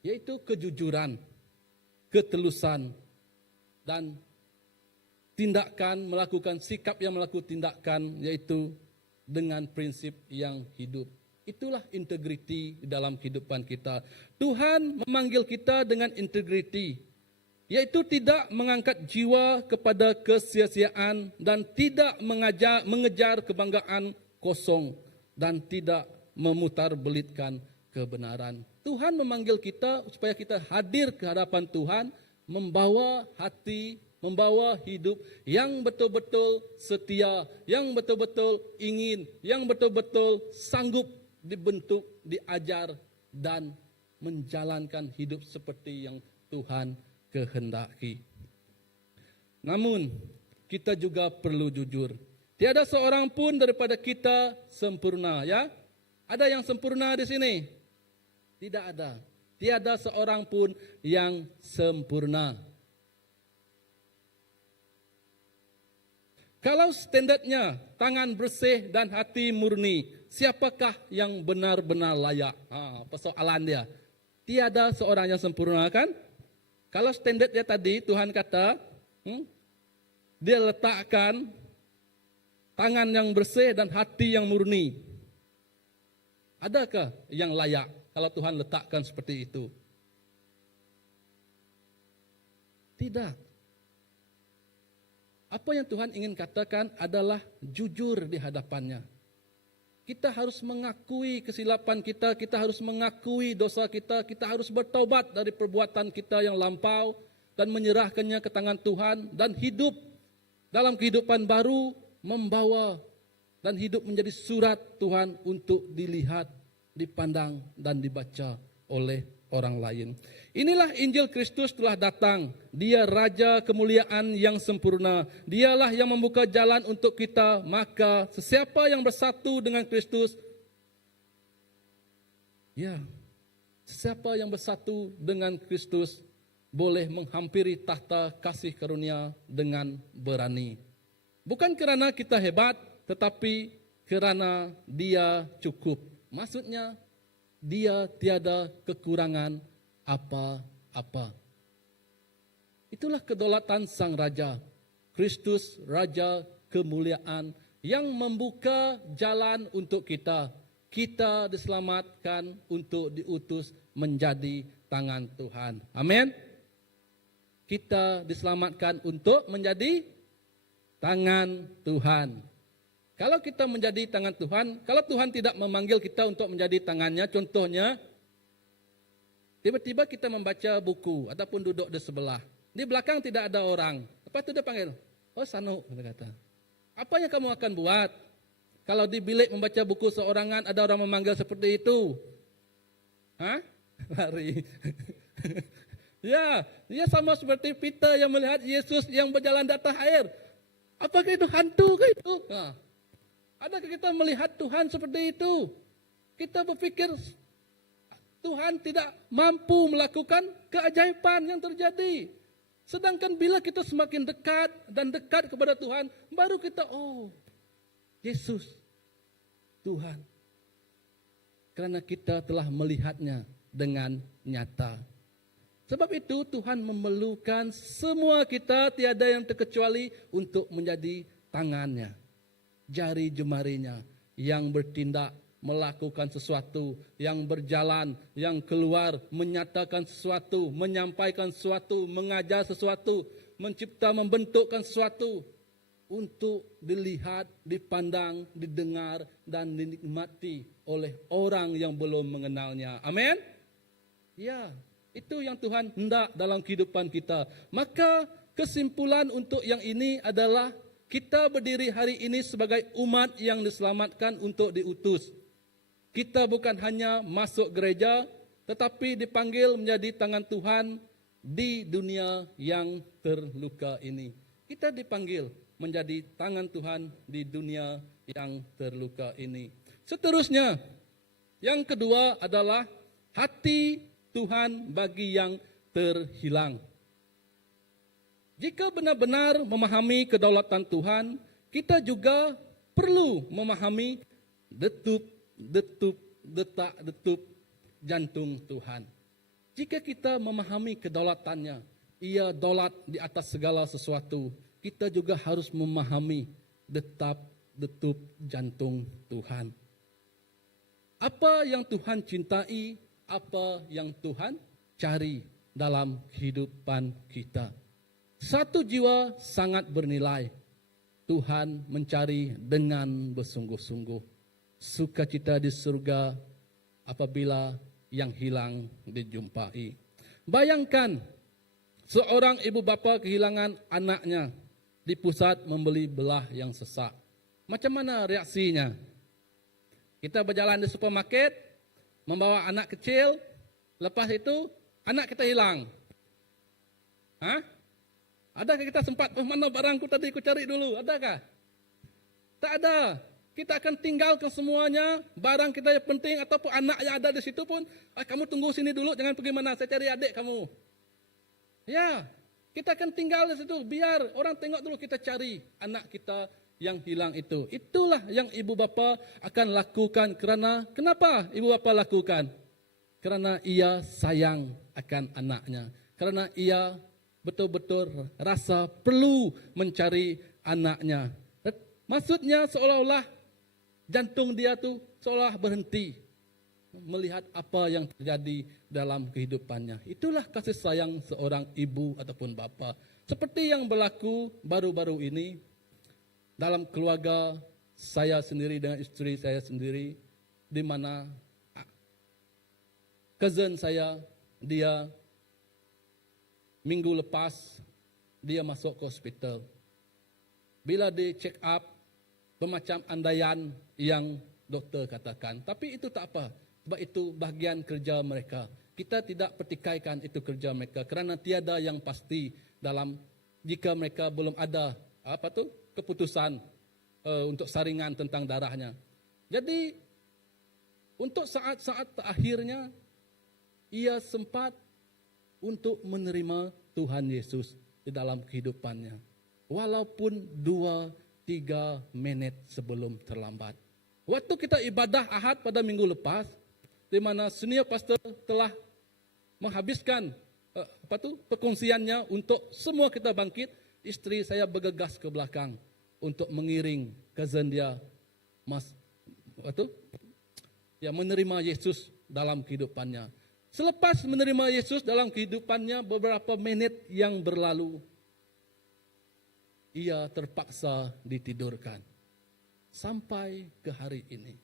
yaitu kejujuran, ketulusan, dan tindakan, melakukan sikap yang melakukan tindakan, yaitu dengan prinsip yang hidup. Itulah integriti dalam kehidupan kita. Tuhan memanggil kita dengan integriti, yaitu tidak mengangkat jiwa kepada kesia-siaan dan tidak mengejar kebanggaan kosong dan tidak memutarbelitkan kebenaran. Tuhan memanggil kita supaya kita hadir ke hadapan Tuhan, membawa hati, membawa hidup yang betul-betul setia, yang betul-betul ingin, yang betul-betul sanggup dibentuk, diajar, dan menjalankan hidup seperti yang Tuhan kehendaki. Namun, kita juga perlu jujur. Tiada seorang pun daripada kita sempurna, ya. Ada yang sempurna di sini? Tidak ada. Tiada seorang pun yang sempurna. Kalau standarnya tangan bersih dan hati murni, siapakah yang benar-benar layak? Persoalan dia. Tiada seorang yang sempurna, kan? Kalau standarnya tadi Tuhan kata, dia letakkan tangan yang bersih dan hati yang murni. Adakah yang layak kalau Tuhan letakkan seperti itu? Tidak. Apa yang Tuhan ingin katakan adalah jujur di hadapannya. Kita harus mengakui kesilapan kita, kita harus mengakui dosa kita, kita harus bertaubat dari perbuatan kita yang lampau dan menyerahkannya ke tangan Tuhan dan hidup dalam kehidupan baru, membawa dan hidup menjadi surat Tuhan untuk dilihat, dipandang dan dibaca oleh orang lain. Inilah Injil Kristus telah datang. Dia Raja kemuliaan yang sempurna. Dialah yang membuka jalan untuk kita. Maka sesiapa yang bersatu dengan Kristus, sesiapa yang bersatu dengan Kristus boleh menghampiri tahta kasih karunia dengan berani. Bukan kerana kita hebat, tetapi kerana Dia cukup. Maksudnya, Dia tiada kekurangan apa-apa. Itulah kedaulatan Sang Raja, Kristus Raja kemuliaan yang membuka jalan untuk kita. Kita diselamatkan untuk diutus menjadi tangan Tuhan. Amin. Kita diselamatkan untuk menjadi tangan Tuhan. Kalau kita menjadi tangan Tuhan, kalau Tuhan tidak memanggil kita untuk menjadi tangannya, contohnya, tiba-tiba kita membaca buku ataupun duduk di sebelah. Di belakang tidak ada orang. Apa itu dia panggil? Oh, Sanu, kata. Apa yang kamu akan buat? Kalau di bilik membaca buku seorangan ada orang memanggil seperti itu. Lari. Ya sama seperti Peter yang melihat Yesus yang berjalan di atas air. Apakah itu hantu ke itu? Adakah kita melihat Tuhan seperti itu? Kita berpikir Tuhan tidak mampu melakukan keajaiban yang terjadi. Sedangkan bila kita semakin dekat dan dekat kepada Tuhan, baru kita, Yesus, Tuhan. Karena kita telah melihatnya dengan nyata. Sebab itu Tuhan memerlukan semua kita, tiada yang terkecuali untuk menjadi tangannya. Jari jemarinya yang bertindak, melakukan sesuatu, yang berjalan, yang keluar, menyatakan sesuatu, menyampaikan sesuatu, mengajar sesuatu, mencipta, membentukkan sesuatu untuk dilihat, dipandang, didengar dan dinikmati oleh orang yang belum mengenalnya. Amin. Ya, itu yang Tuhan hendak dalam kehidupan kita. Maka kesimpulan untuk yang ini adalah kita berdiri hari ini sebagai umat yang diselamatkan untuk diutus. Kita bukan hanya masuk gereja, tetapi dipanggil menjadi tangan Tuhan di dunia yang terluka ini. Kita dipanggil menjadi tangan Tuhan di dunia yang terluka ini. Seterusnya, yang kedua adalah hati Tuhan bagi yang terhilang. Jika benar-benar memahami kedaulatan Tuhan, kita juga perlu memahami detak-detuk jantung Tuhan. Jika kita memahami kedaulatannya, Ia daulat di atas segala sesuatu, kita juga harus memahami detak-detuk jantung Tuhan. Apa yang Tuhan cintai, apa yang Tuhan cari dalam kehidupan kita. Satu jiwa sangat bernilai. Tuhan mencari dengan bersungguh-sungguh. Sukacita di surga apabila yang hilang dijumpai. Bayangkan seorang ibu bapa kehilangan anaknya di pusat membeli belah yang sesak. Macam mana reaksinya? Kita berjalan di supermarket, membawa anak kecil, lepas itu anak kita hilang. Adakah kita sempat, mana barangku tadi aku cari dulu, adakah? Tak ada. Kita akan tinggalkan semuanya, barang kita yang penting ataupun anak yang ada di situ pun, kamu tunggu sini dulu, jangan pergi mana, saya cari adik kamu. Ya, kita akan tinggal di situ, biar orang tengok dulu kita cari anak kita yang hilang itu. Itulah yang ibu bapa akan lakukan. Kenapa ibu bapa lakukan? Karena ia sayang akan anaknya. Karena ia betul-betul rasa perlu mencari anaknya. Maksudnya seolah-olah jantung dia tu seolah berhenti melihat apa yang terjadi dalam kehidupannya. Itulah kasih sayang seorang ibu ataupun bapa. Seperti yang berlaku baru-baru ini dalam keluarga saya sendiri dengan istri saya sendiri, di mana cousin saya, dia minggu lepas dia masuk ke hospital. Bila di check up, bermacam andaian yang doktor katakan. Tapi itu tak apa, sebab itu bahagian kerja mereka. Kita tidak pertikaikan itu kerja mereka, kerana tiada yang pasti dalam jika mereka belum ada keputusan untuk saringan tentang darahnya. Jadi untuk saat-saat terakhirnya ia sempat untuk menerima Tuhan Yesus di dalam kehidupannya. Walaupun 2-3 menit sebelum terlambat. Waktu kita ibadah Ahad pada minggu lepas, di mana senior pastor telah menghabiskan perkongsiannya untuk semua kita bangkit, istri saya bergegas ke belakang untuk mengiring cousin dia menerima Yesus dalam kehidupannya. Selepas menerima Yesus dalam kehidupannya, beberapa menit yang berlalu, ia terpaksa ditidurkan. Sampai ke hari ini.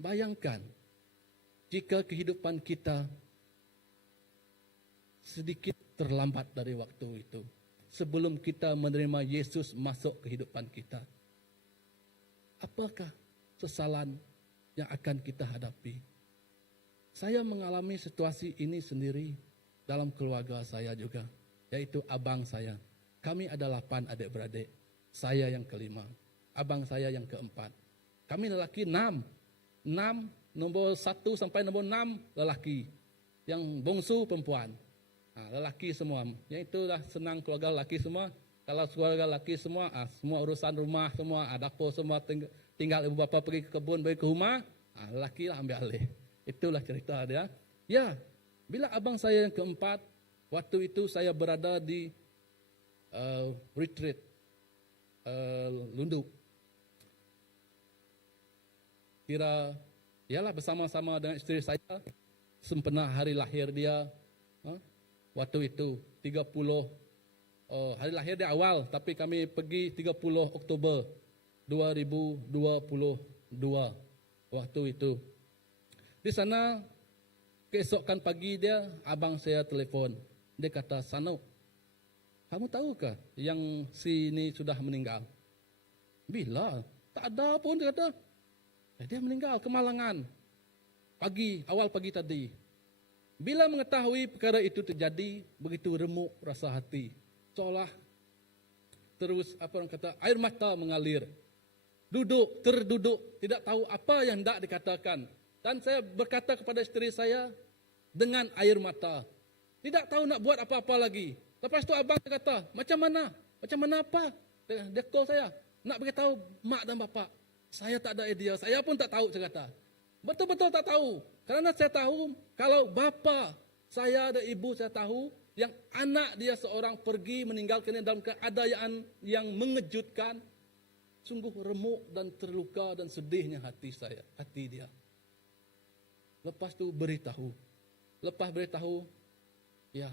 Bayangkan, jika kehidupan kita sedikit terlambat dari waktu itu, sebelum kita menerima Yesus masuk kehidupan kita, apakah kesalahan yang akan kita hadapi? Saya mengalami situasi ini sendiri dalam keluarga saya juga, yaitu abang saya. Kami ada 8 adik-beradik, saya yang kelima, abang saya yang keempat. Kami lelaki 6, nombor 1 sampai nombor 6 lelaki, yang bongsu perempuan. Lelaki semua, yang itulah senang keluarga lelaki semua. Kalau keluarga lelaki semua, semua urusan rumah semua, dapur semua tinggal ibu bapa pergi ke kebun, pergi ke rumah, lelaki lah ambil alih. Itulah cerita dia. Ya, bila abang saya yang keempat, waktu itu saya berada di retreat Lundu. Ialah bersama-sama dengan istri saya, sempena hari lahir dia. Waktu itu 30 hari lahir dia awal, tapi kami pergi 30 Oktober 2022 waktu itu. Di sana keesokan pagi dia, abang saya telefon. Dia kata, "Sano, kamu tahukah yang si ini sudah meninggal?" "Bila? Tak ada pun," dia kata. Dia meninggal kemalangan. Awal pagi tadi. Bila mengetahui perkara itu terjadi, begitu remuk rasa hati. Seolah terus air mata mengalir. Terduduk, tidak tahu apa yang hendak dikatakan. Dan saya berkata kepada istri saya, dengan air mata. Tidak tahu nak buat apa-apa lagi. Lepas tu abang kata, macam mana? Macam mana apa? Dia call saya. Nak beritahu mak dan bapak. Saya tak ada idea. Saya pun tak tahu, saya kata. Betul-betul tak tahu. Kerana saya tahu, kalau bapa saya dan ibu saya tahu, yang anak dia seorang pergi meninggalkannya dalam keadaan yang mengejutkan, sungguh remuk dan terluka dan sedihnya hati saya, hati dia. Lepas tu beritahu. Lepas beritahu, ya,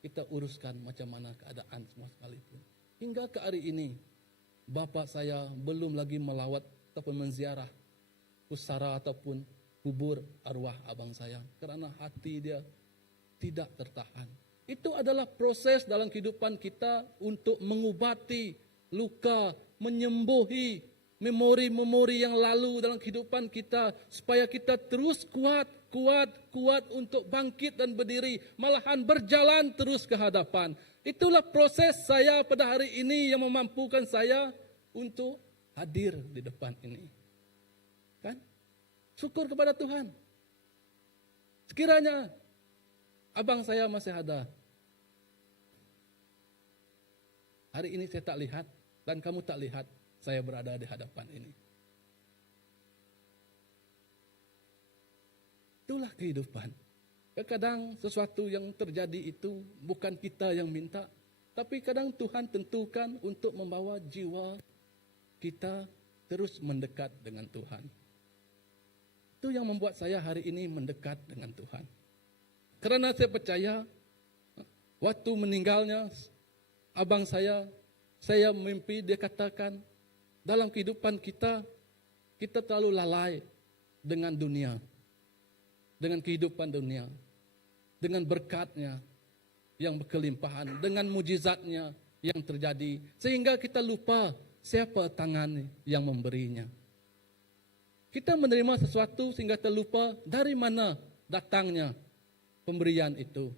kita uruskan macam mana keadaan semua sekalipun. Hingga ke hari ini, bapa saya belum lagi melawat ataupun menziarah pusara ataupun kubur arwah abang saya. Kerana hati dia tidak tertahan. Itu adalah proses dalam kehidupan kita untuk mengubati luka, menyembuhi memori-memori yang lalu dalam kehidupan kita. Supaya kita terus kuat untuk bangkit dan berdiri. Malahan berjalan terus ke hadapan. Itulah proses saya pada hari ini yang memampukan saya untuk hadir di depan ini. Kan? Syukur kepada Tuhan. Sekiranya abang saya masih ada. Hari ini saya tak lihat dan kamu tak lihat saya berada di hadapan ini. Itulah kehidupan. Kadang sesuatu yang terjadi itu bukan kita yang minta, tapi kadang Tuhan tentukan untuk membawa jiwa kita terus mendekat dengan Tuhan. Itu yang membuat saya hari ini mendekat dengan Tuhan. Kerana saya percaya, waktu meninggalnya abang saya mimpi dia katakan, dalam kehidupan kita terlalu lalai dengan dunia. Dengan kehidupan dunia. Dengan berkatnya yang berkelimpahan. Dengan mujizatnya yang terjadi. Sehingga kita lupa siapa tangan yang memberinya. Kita menerima sesuatu sehingga terlupa dari mana datangnya pemberian itu.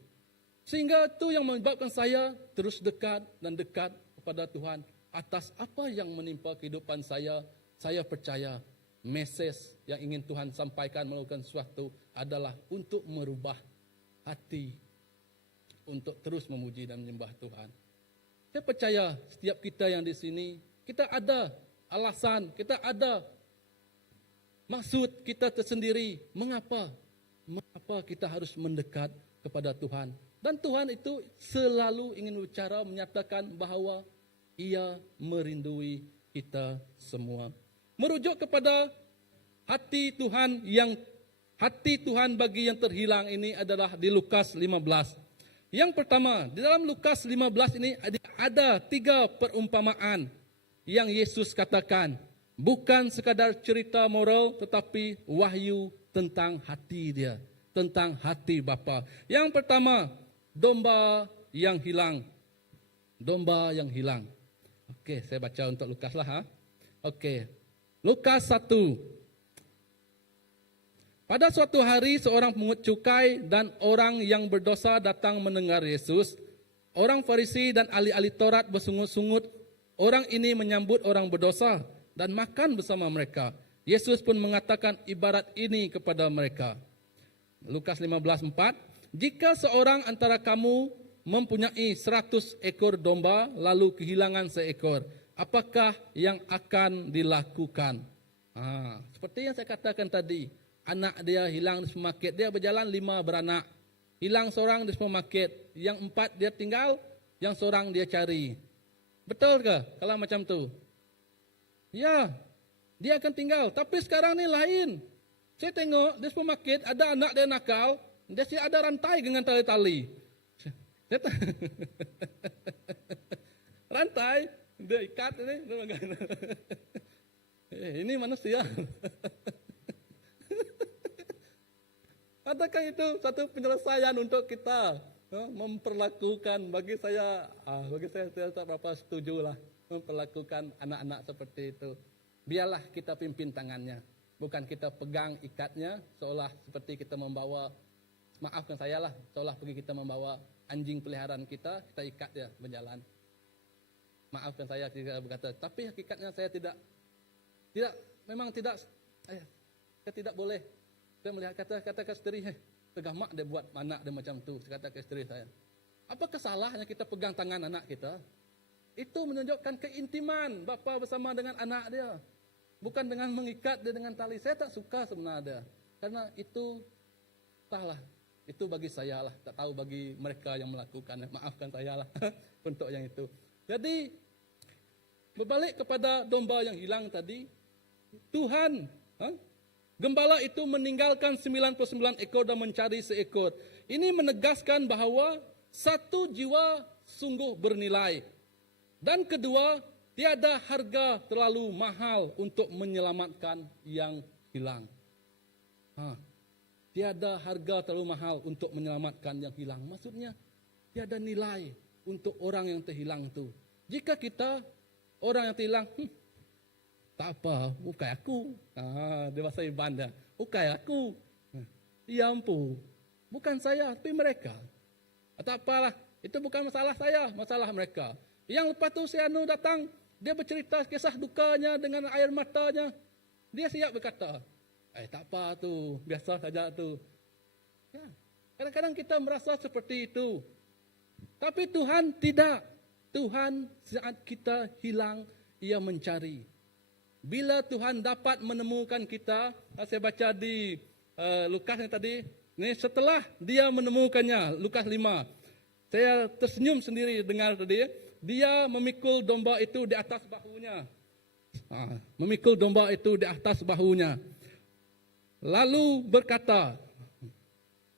Sehingga itu yang menyebabkan saya terus dekat dan dekat kepada Tuhan. Atas apa yang menimpa kehidupan saya percaya mesej yang ingin Tuhan sampaikan melakukan sesuatu adalah untuk merubah hati. Untuk terus memuji dan menyembah Tuhan. Saya percaya setiap kita yang di sini, kita ada alasan, kita ada maksud kita tersendiri. Mengapa kita harus mendekat kepada Tuhan. Dan Tuhan itu selalu ingin berbicara, menyatakan bahawa Ia merindui kita semua. Merujuk kepada hati Tuhan bagi yang terhilang ini adalah di Lukas 15. Yang pertama, di dalam Lukas 15 ini ada 3 perumpamaan yang Yesus katakan. Bukan sekadar cerita moral, tetapi wahyu tentang hati dia. Tentang hati Bapa. Yang pertama, domba yang hilang. Domba yang hilang. Okey, saya baca untuk Lukas lah. Okey. Lukas 1. Pada suatu hari, seorang pungut cukai dan orang yang berdosa datang mendengar Yesus. Orang Farisi dan ahli-ahli Taurat bersungut-sungut. Orang ini menyambut orang berdosa dan makan bersama mereka. Yesus pun mengatakan ibarat ini kepada mereka. Lukas 15:4. Jika seorang antara kamu mempunyai 100 ekor domba lalu kehilangan seekor, apakah yang akan dilakukan? Seperti yang saya katakan tadi, anak dia hilang di supermarket, dia berjalan 5 beranak. Hilang seorang di supermarket, yang 4 dia tinggal, yang seorang dia cari. Betul ke kalau macam tu? Ya, dia akan tinggal. Tapi sekarang ni lain. Saya tengok di supermarket ada anak dia nakal, dia ada rantai dengan tali-tali. Rantai, dia ikat ini. Ini manusia. Adakah itu satu penyelesaian untuk kita memperlakukan? Bagi saya tak berapa setuju lah memperlakukan anak-anak seperti itu. Biarlah kita pimpin tangannya, bukan kita pegang ikatnya seolah seperti kita membawa, maafkan saya lah, seolah pergi kita membawa anjing peliharaan kita ikat dia berjalan. Maafkan saya tidak berkata, tapi hakikatnya saya tidak saya tidak boleh. Saya melihat kata isteri, Tegamak dia buat anak dia macam tu. Saya kata ke isteri saya, apakah salahnya kita pegang tangan anak kita? Itu menunjukkan keintiman bapa bersama dengan anak dia. Bukan dengan mengikat dia dengan tali. Saya tak suka sebenarnya. Karena itu, entahlah. Itu bagi saya lah. Tak tahu bagi mereka yang melakukan. Maafkan saya lah untuk yang itu. Jadi, berbalik kepada domba yang hilang tadi. Tuhan, gembala itu meninggalkan 99 ekor dan mencari seekor. Ini menegaskan bahawa satu jiwa sungguh bernilai. Dan kedua, tiada harga terlalu mahal untuk menyelamatkan yang hilang. Tiada harga terlalu mahal untuk menyelamatkan yang hilang. Maksudnya, tiada nilai untuk orang yang terhilang itu. Jika kita, orang yang terhilang, tak apa, bukan aku. Dia bahasa Ibanda, bukan aku. Ya ampun, bukan saya, tapi mereka. Tak apalah, itu bukan masalah saya, masalah mereka. Yang lepas tu si Anu datang, dia bercerita kisah dukanya dengan air matanya. Dia siap berkata, tak apa tu, biasa saja tu. Ya, kadang-kadang kita merasa seperti itu. Tapi Tuhan tidak. Tuhan saat kita hilang, Ia mencari. Bila Tuhan dapat menemukan kita, saya baca di Lukas yang tadi, ini setelah dia menemukannya, Lukas 5. Saya tersenyum sendiri dengar tadi, dia memikul domba itu di atas bahunya. Memikul domba itu di atas bahunya. Lalu berkata,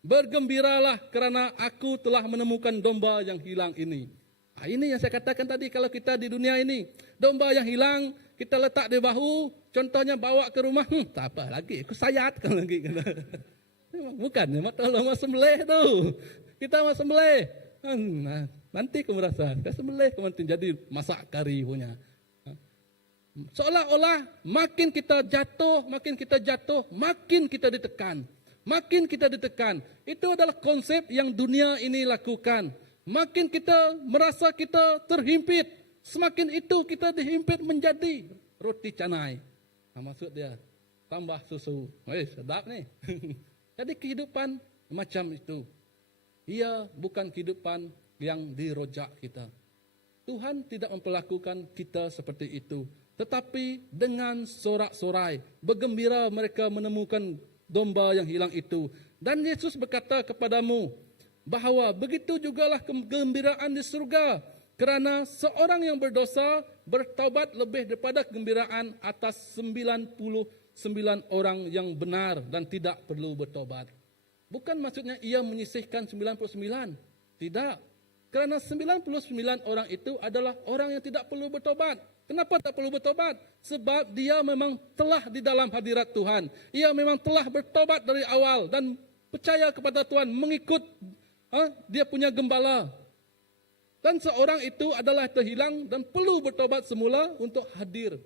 bergembiralah kerana aku telah menemukan domba yang hilang ini. Ini yang saya katakan tadi, kalau kita di dunia ini, domba yang hilang, kita letak di bahu, contohnya bawa ke rumah, tak apa lagi, aku sayatkan lagi. Bukan, tolong sembelih tu. Kita mau sembelih. Nanti kamu rasa, kita sembelih, kamu jadi masak kari punya. Seolah-olah makin kita jatuh, makin kita ditekan. Makin kita ditekan. Itu adalah konsep yang dunia ini lakukan. Makin kita merasa kita terhimpit, semakin itu kita dihimpit menjadi roti canai. Maksud dia, tambah susu. Sedap nih. Jadi kehidupan macam itu. Ia bukan kehidupan yang dirojak kita. Tuhan tidak memperlakukan kita seperti itu. Tetapi dengan sorak-sorai, bergembira mereka menemukan domba yang hilang itu. Dan Yesus berkata kepadamu, bahawa begitu jugalah kegembiraan di surga. Kerana seorang yang berdosa bertaubat lebih daripada kegembiraan atas 99 orang yang benar dan tidak perlu bertobat. Bukan maksudnya ia menyisihkan 99. Tidak. Kerana 99 orang itu adalah orang yang tidak perlu bertobat. Kenapa tak perlu bertobat? Sebab dia memang telah di dalam hadirat Tuhan. Ia memang telah bertobat dari awal dan percaya kepada Tuhan, mengikut dia punya gembala. Dan seorang itu adalah terhilang dan perlu bertobat semula untuk hadir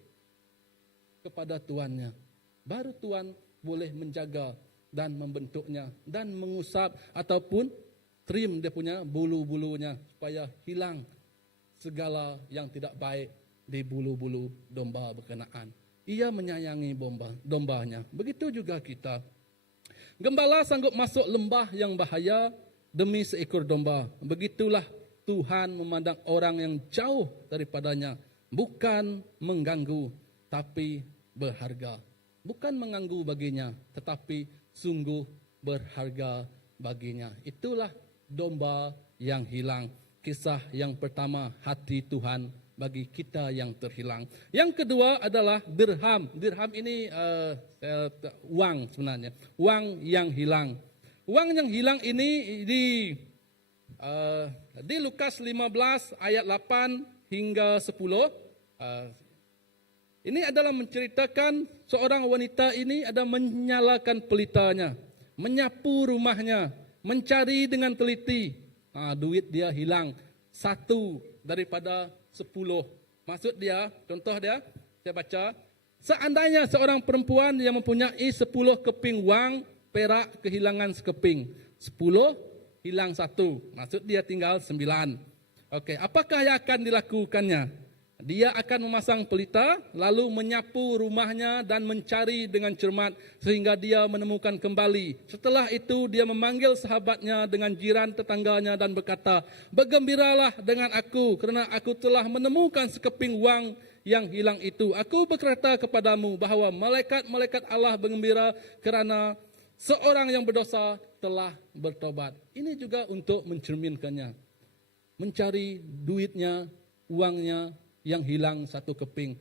kepada Tuannya. Baru Tuhan boleh menjaga dan membentuknya dan mengusap ataupun trim dia punya bulu-bulunya supaya hilang segala yang tidak baik di bulu-bulu domba berkenaan. Ia menyayangi dombanya. Begitu juga kita. Gembala sanggup masuk lembah yang bahaya demi seekor domba. Begitulah Tuhan memandang orang yang jauh daripadanya. Bukan mengganggu, tapi berharga. Bukan mengganggu baginya, tetapi sungguh berharga baginya. Itulah domba yang hilang. Kisah yang pertama, hati Tuhan bagi kita yang terhilang. Yang kedua adalah dirham. Dirham ini wang sebenarnya. Wang yang hilang. Wang yang hilang ini di Lukas 15 ayat 8 hingga 10. Ini adalah menceritakan seorang wanita ini ada menyalakan pelitanya, menyapu rumahnya, mencari dengan teliti. Duit dia hilang. 1 daripada 10. Maksud dia, contoh dia, saya baca. Seandainya seorang perempuan yang mempunyai 10 keping wang perak kehilangan sekeping. 10 hilang 1. Maksud dia tinggal 9. Okey, apakah yang akan dilakukannya? Dia akan memasang pelita, lalu menyapu rumahnya dan mencari dengan cermat sehingga dia menemukan kembali. Setelah itu dia memanggil sahabatnya dengan jiran tetangganya dan berkata, "Bergembiralah dengan aku kerana aku telah menemukan sekeping wang yang hilang itu. Aku berkata kepadamu bahawa malaikat-malaikat Allah bergembira kerana seorang yang berdosa telah bertobat." Ini juga untuk mencerminkannya. Mencari duitnya, uangnya yang hilang satu keping.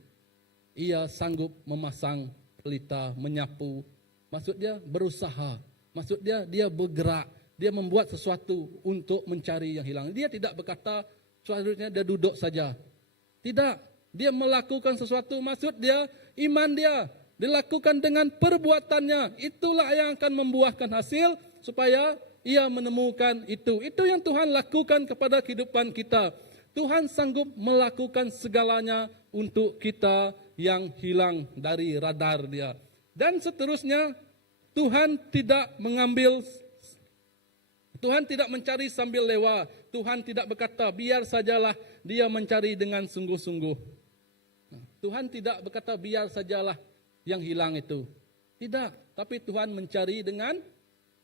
Ia sanggup memasang pelita, menyapu. Maksud dia berusaha. Maksud dia bergerak. Dia membuat sesuatu untuk mencari yang hilang. Dia tidak berkata seharusnya dia duduk saja. Tidak. Dia melakukan sesuatu. Maksud dia iman dia dilakukan dengan perbuatannya. Itulah yang akan membuahkan hasil supaya ia menemukan itu. Itu yang Tuhan lakukan kepada kehidupan kita. Tuhan sanggup melakukan segalanya untuk kita yang hilang dari radar dia. Dan seterusnya, Tuhan tidak mencari sambil lewat. Tuhan tidak berkata, biar sajalah dia mencari dengan sungguh-sungguh. Tuhan tidak berkata, biar sajalah yang hilang itu. Tidak, tapi Tuhan mencari dengan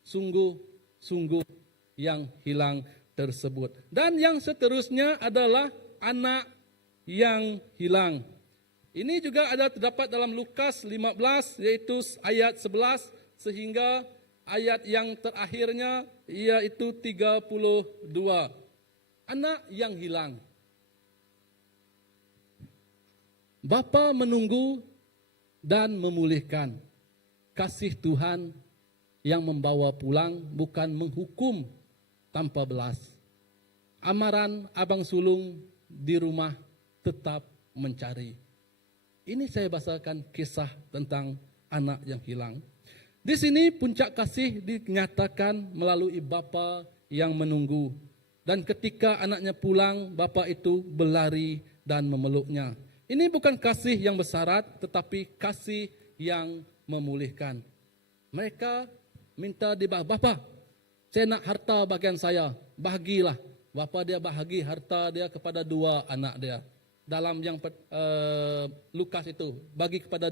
sungguh-sungguh yang hilang tersebut. Dan yang seterusnya adalah anak yang hilang. Ini juga ada terdapat dalam Lukas 15 yaitu ayat 11 sehingga ayat yang terakhirnya yaitu 32. Anak yang hilang. Bapa menunggu dan memulihkan. Kasih Tuhan yang membawa pulang bukan menghukum tanpa belas. Amaran abang sulung di rumah tetap mencari. Ini saya bahasakan kisah tentang anak yang hilang. Di sini puncak kasih dinyatakan melalui bapa yang menunggu. Dan ketika anaknya pulang, bapa itu berlari dan memeluknya. Ini bukan kasih yang bersarat, tetapi kasih yang memulihkan. Mereka minta Bapa, saya nak harta bagian saya, bahagilah. Bapa dia bahagi harta dia kepada dua anak dia. Dalam yang Lukas itu, bagi kepada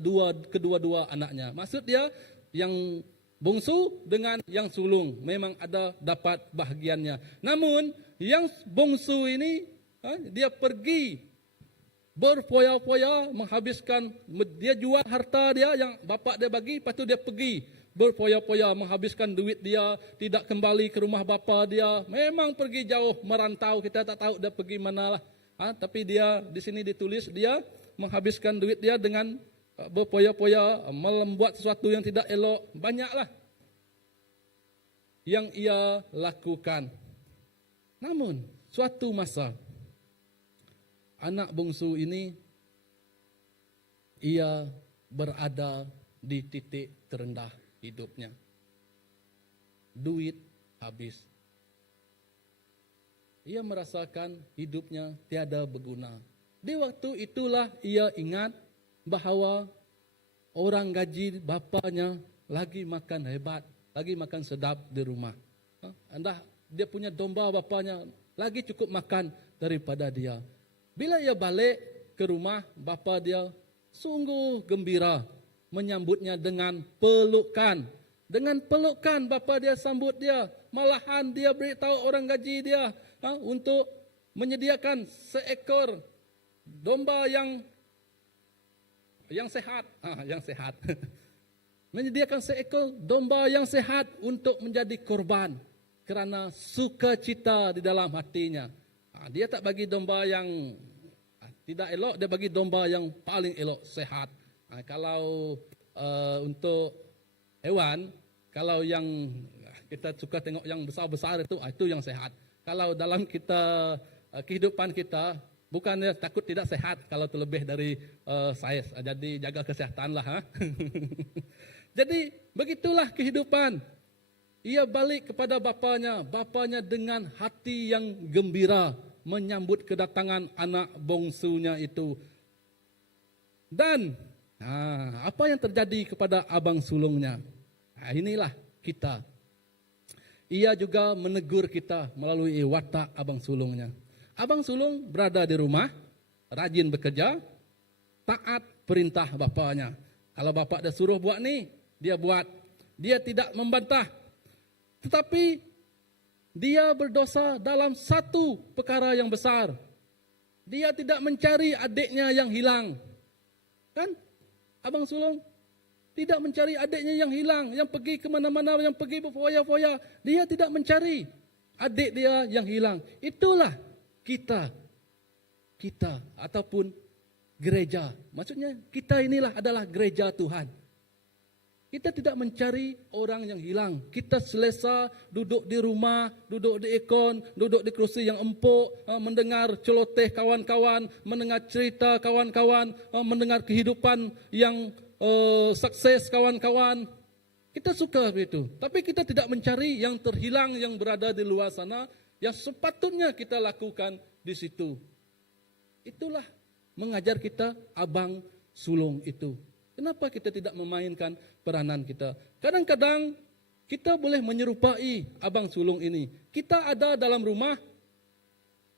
kedua-dua anaknya. Maksud dia, yang bongsu dengan yang sulung memang ada dapat bahagiannya. Namun, yang bongsu ini, dia pergi berfoya-foya menghabiskan, dia jual harta dia yang bapa dia bagi, lepas tu dia pergi berfoya-foya menghabiskan duit dia, tidak kembali ke rumah bapa dia, memang pergi jauh merantau, kita tak tahu dia pergi mana lah. Tapi dia di sini ditulis dia menghabiskan duit dia dengan berfoya-foya, membuat sesuatu yang tidak elok, banyaklah yang ia lakukan. Namun suatu masa anak bungsu ini ia berada di titik terendah hidupnya. Duit habis. Ia merasakan hidupnya tiada berguna. Di waktu itulah ia ingat bahawa orang gaji bapanya lagi makan hebat, lagi makan sedap di rumah. Dia punya domba bapanya lagi cukup makan daripada dia. Bila ia balik ke rumah, bapa dia sungguh gembira menyambutnya dengan pelukan. Dengan pelukan bapa dia sambut dia. Malahan dia beritahu orang gaji dia untuk menyediakan seekor domba yang sehat. Yang sehat. Menyediakan seekor domba yang sehat untuk menjadi korban. Kerana sukacita di dalam hatinya. Dia tak bagi domba yang tidak elok, dia bagi domba yang paling elok, sehat. Kalau untuk hewan, kalau yang kita suka tengok yang besar-besar itu yang sehat. Kalau dalam kehidupan kita, bukannya takut tidak sehat kalau terlebih dari saiz. Jadi jaga kesehatanlah. Jadi begitulah kehidupan. Ia balik kepada bapanya dengan hati yang gembira menyambut kedatangan anak bongsunya itu. Dan apa yang terjadi kepada abang sulungnya? Inilah kita. Ia juga menegur kita melalui watak abang sulungnya. Abang sulung berada di rumah, rajin bekerja, taat perintah bapaknya. Kalau bapak dah suruh buat ni, dia buat. Dia tidak membantah. Tetapi dia berdosa dalam satu perkara yang besar. Dia tidak mencari adiknya yang hilang. Kan? Abang sulung tidak mencari adiknya yang hilang, yang pergi ke mana-mana, yang pergi berfoya-foya. Dia tidak mencari adik dia yang hilang. Itulah kita ataupun gereja. Maksudnya kita inilah adalah gereja Tuhan. Kita tidak mencari orang yang hilang. Kita selesa duduk di rumah, duduk di ikon, duduk di kerusi yang empuk, mendengar celoteh kawan-kawan, mendengar cerita kawan-kawan, mendengar kehidupan yang sukses kawan-kawan. Kita suka begitu. Tapi kita tidak mencari yang terhilang yang berada di luar sana, yang sepatutnya kita lakukan di situ. Itulah mengajar kita abang sulung itu. Kenapa kita tidak memainkan peranan kita? Kadang-kadang kita boleh menyerupai abang sulung ini. Kita ada dalam rumah,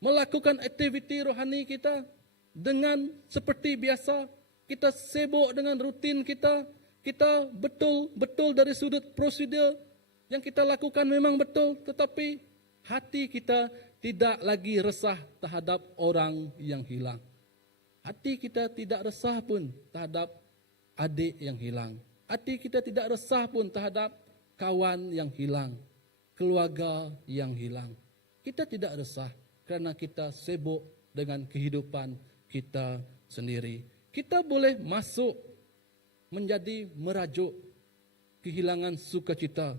melakukan aktiviti rohani kita dengan seperti biasa. Kita sibuk dengan rutin kita. Kita betul-betul dari sudut prosedur yang kita lakukan memang betul. Tetapi hati kita tidak lagi resah terhadap orang yang hilang. Hati kita tidak resah pun terhadap adik yang hilang. Hati kita tidak resah pun terhadap kawan yang hilang, keluarga yang hilang. Kita tidak resah kerana kita sibuk dengan kehidupan kita sendiri. Kita boleh masuk menjadi merajuk kehilangan sukacita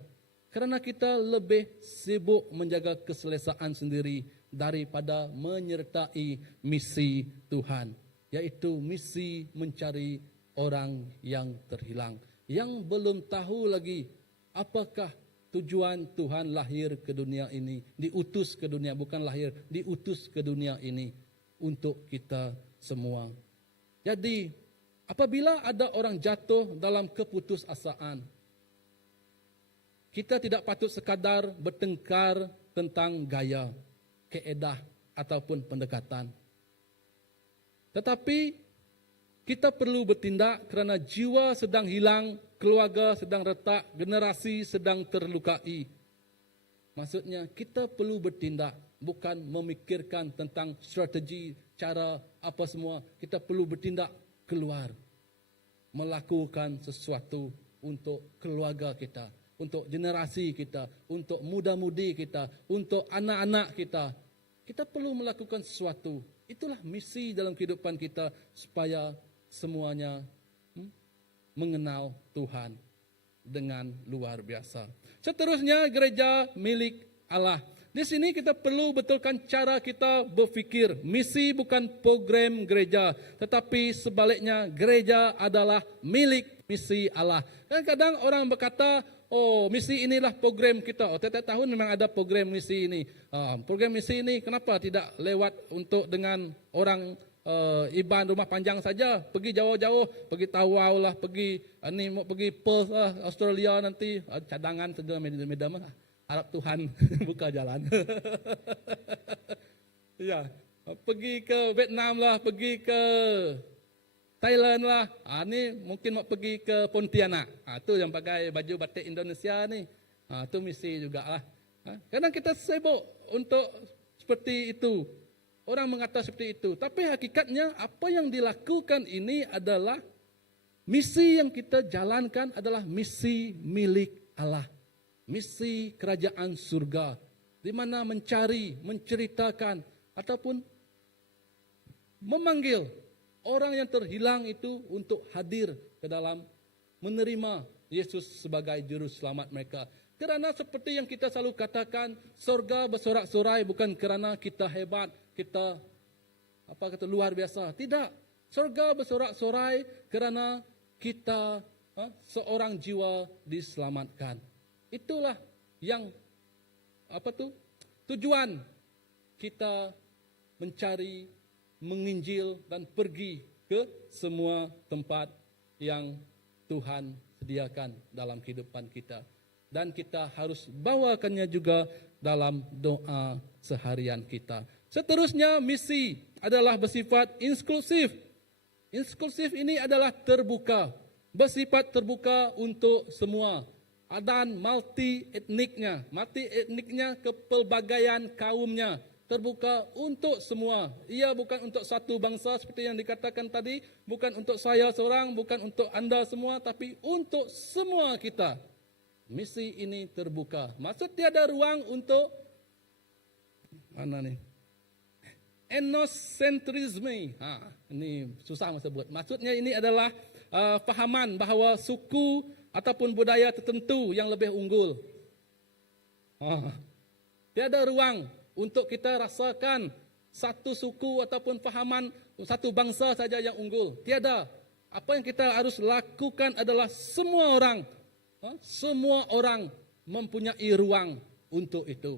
kerana kita lebih sibuk menjaga keselesaan sendiri daripada menyertai misi Tuhan, yaitu misi mencari orang yang terhilang, yang belum tahu lagi apakah tujuan Tuhan lahir ke dunia ini, diutus ke dunia, bukan lahir, diutus ke dunia ini untuk kita semua. Jadi, apabila ada orang jatuh dalam keputusasaan, kita tidak patut sekadar bertengkar tentang gaya, keedah ataupun pendekatan. Tetapi kita perlu bertindak kerana jiwa sedang hilang, keluarga sedang retak, generasi sedang terlukai. Maksudnya kita perlu bertindak, bukan memikirkan tentang strategi, cara apa semua. Kita perlu bertindak keluar, melakukan sesuatu untuk keluarga kita, untuk generasi kita, untuk muda-mudi kita, untuk anak-anak kita. Kita perlu melakukan sesuatu. Itulah misi dalam kehidupan kita supaya semuanya mengenal Tuhan dengan luar biasa. Seterusnya, gereja milik Allah. Di sini kita perlu betulkan cara kita berfikir. Misi bukan program gereja, tetapi sebaliknya gereja adalah milik misi Allah. Kadang-kadang orang berkata, oh, misi inilah program kita. Oh, tiap-tiap tahun memang ada program misi ini. Program misi ini kenapa tidak lewat untuk dengan orang Iban rumah panjang saja, pergi jauh-jauh, pergi Tawau lah, pergi mau pergi Perth lah, Australia nanti, cadangan saja medan harap Tuhan buka jalan. Ya, pergi ke Vietnam lah, pergi ke Thailand lah. Ni mungkin mau pergi ke Pontianak. Tu yang pakai baju batik Indonesia ni. Tu misi jugalah. Kadang kita sibuk untuk seperti itu. Orang mengatakan seperti itu. Tapi hakikatnya apa yang dilakukan ini adalah misi yang kita jalankan adalah misi milik Allah. Misi kerajaan surga. Di mana mencari, menceritakan ataupun memanggil orang yang terhilang itu untuk hadir ke dalam menerima Yesus sebagai juru selamat mereka. Kerana seperti yang kita selalu katakan, surga bersorak-sorai bukan kerana kita hebat, kita luar biasa. Tidak. Surga bersorak-sorai kerana kita seorang jiwa diselamatkan. Itulah yang tujuan kita mencari, menginjil dan pergi ke semua tempat yang Tuhan sediakan dalam kehidupan kita. Dan kita harus bawakannya juga dalam doa seharian kita. Seterusnya, misi adalah bersifat inklusif. Inklusif ini adalah terbuka, bersifat terbuka untuk semua. Dan multi etniknya kepelbagaian kaumnya terbuka untuk semua. Ia bukan untuk satu bangsa seperti yang dikatakan tadi, bukan untuk saya seorang, bukan untuk anda semua, tapi untuk semua kita. Misi ini terbuka. Maksud tiada ruang untuk mana nih? Etnosentrisme. Ini susah sebut. Maksudnya ini adalah fahaman bahawa suku ataupun budaya tertentu yang lebih unggul. Tiada ruang untuk kita rasakan satu suku ataupun fahaman satu bangsa saja yang unggul. Tiada. Apa yang kita harus lakukan adalah semua orang mempunyai ruang untuk itu.